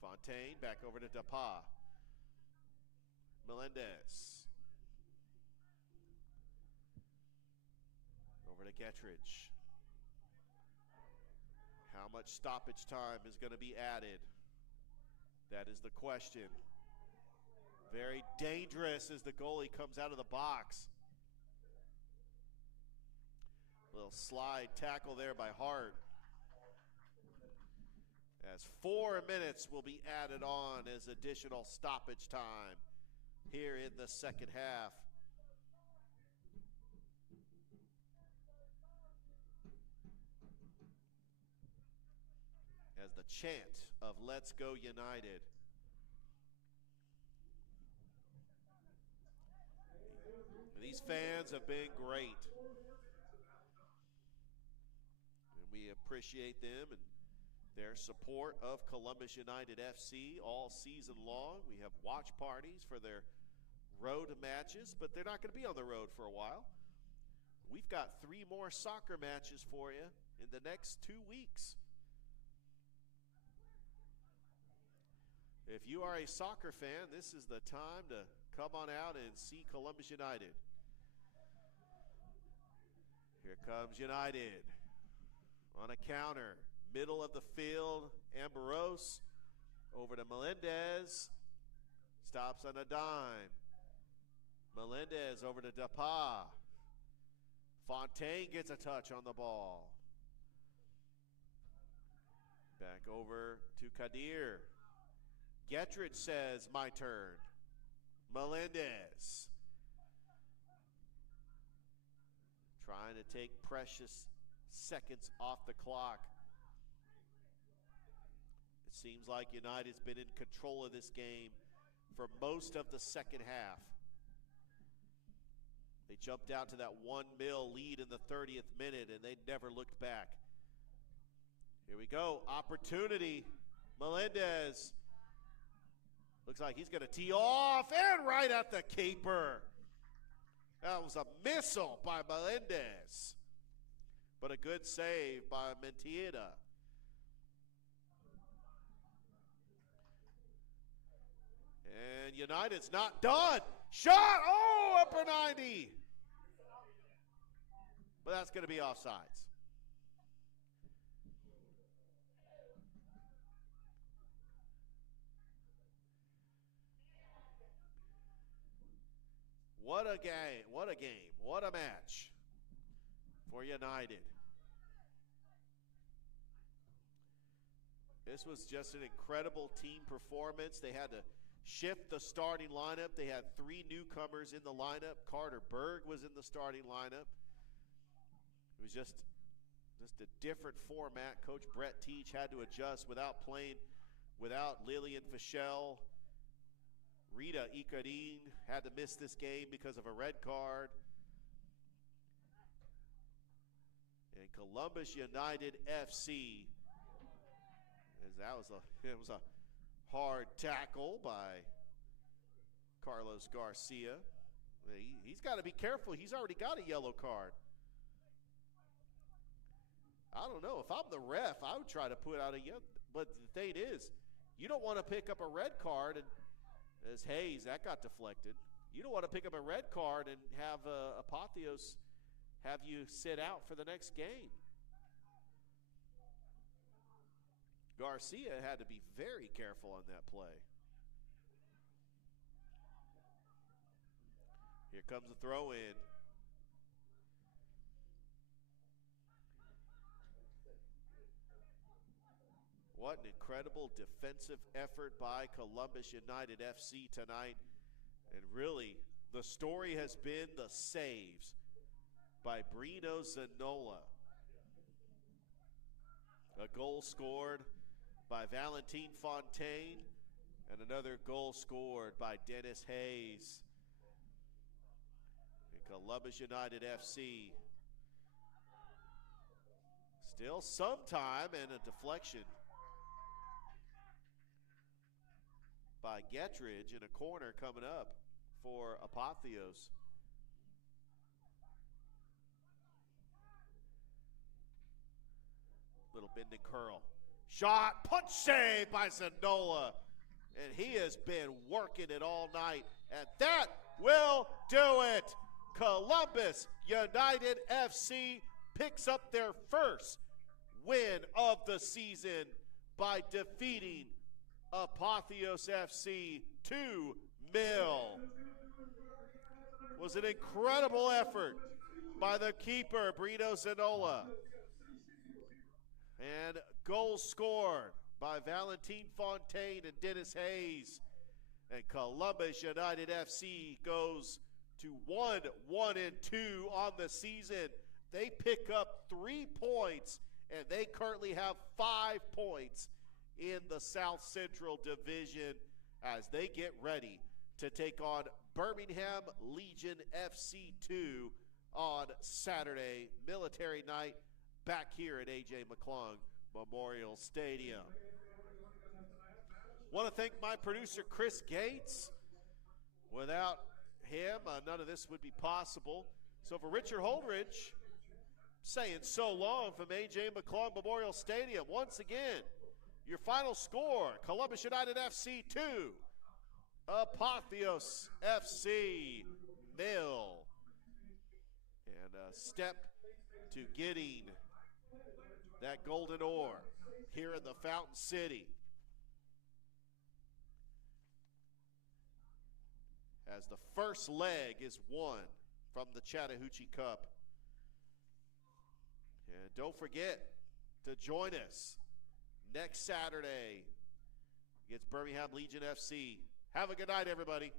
Fontaine back over to Dapa. Melendez. Over to Gettridge. How much stoppage time is going to be added? That is the question. Very dangerous as the goalie comes out of the box. Little slide tackle there by Hart. As 4 minutes will be added on as additional stoppage time here in the second half. As the chant of "Let's Go United" these fans have been great, and we appreciate them and their support of Columbus United FC all season long. We have watch parties for their road matches, but they're not going to be on the road for a while. We've got 3 more soccer matches for you in the next 2 weeks. If you are a soccer fan, this is the time to come on out and see Columbus United. Here comes United on a counter. Middle of the field, Ambrose over to Melendez. Stops on a dime. Melendez over to Dapa. Fontaine gets a touch on the ball. Back over to Kadir. Gettridge says, "My turn." Melendez trying to take precious seconds off the clock. It seems like United's been in control of this game for most of the second half. They jumped out to that 1-0 lead in the 30th minute, and they never looked back. Here we go. Opportunity. Melendez. Looks like he's going to tee off and right at the keeper. That was a missile by Melendez, but a good save by Mentira. And United's not done. Shot! Oh, upper 90. But that's going to be offsides. What a game, what a game, what a match for United. This was just an incredible team performance. They had to shift the starting lineup. They had 3 newcomers in the lineup. Carter Berg was in the starting lineup. It was just a different format. Coach Brett Teach had to adjust without Lillian Fischel. Rita Ikarin had to miss this game because of a red card. And Columbus United FC, it was a hard tackle by Carlos Garcia. He's got to be careful. He's already got a yellow card. I don't know. If I'm the ref, I would try to put out a yellow. But the thing is, you don't want to pick up a red card and as Hayes, that got deflected. You don't want to pick up a red card and have Apotheos have you sit out for the next game. Garcia had to be very careful on that play. Here comes the throw in. What an incredible defensive effort by Columbus United FC tonight. And really, the story has been the saves by Brino Zanola. A goal scored by Valentin Fontaine, and another goal scored by Dennis Hayes. And Columbus United FC still some time, and a deflection by Gettridge in a corner coming up for Apotheos. Spin to curl. Shot, punch save by Zanola. And he has been working it all night. And that will do it. Columbus United FC picks up their first win of the season by defeating Apotheos FC 2-0. It was an incredible effort by the keeper, Brito Zanola. And goals scored by Valentin Fontaine and Dennis Hayes. And Columbus United FC goes to 1-2 on the season. They pick up 3 points, and they currently have 5 points in the South Central Division as they get ready to take on Birmingham Legion FC 2 on Saturday, military night, back here at AJ McClung Memorial Stadium. Want to thank my producer, Chris Gates. Without him, none of this would be possible. So for Richard Holdridge, saying so long from AJ McClung Memorial Stadium. Once again, your final score, Columbus United FC 2, Apotheos FC 0. And a step to getting that golden ore here in the Fountain City, as the first leg is won from the Chattahoochee Cup. And don't forget to join us next Saturday against Birmingham Legion FC. Have a good night, everybody.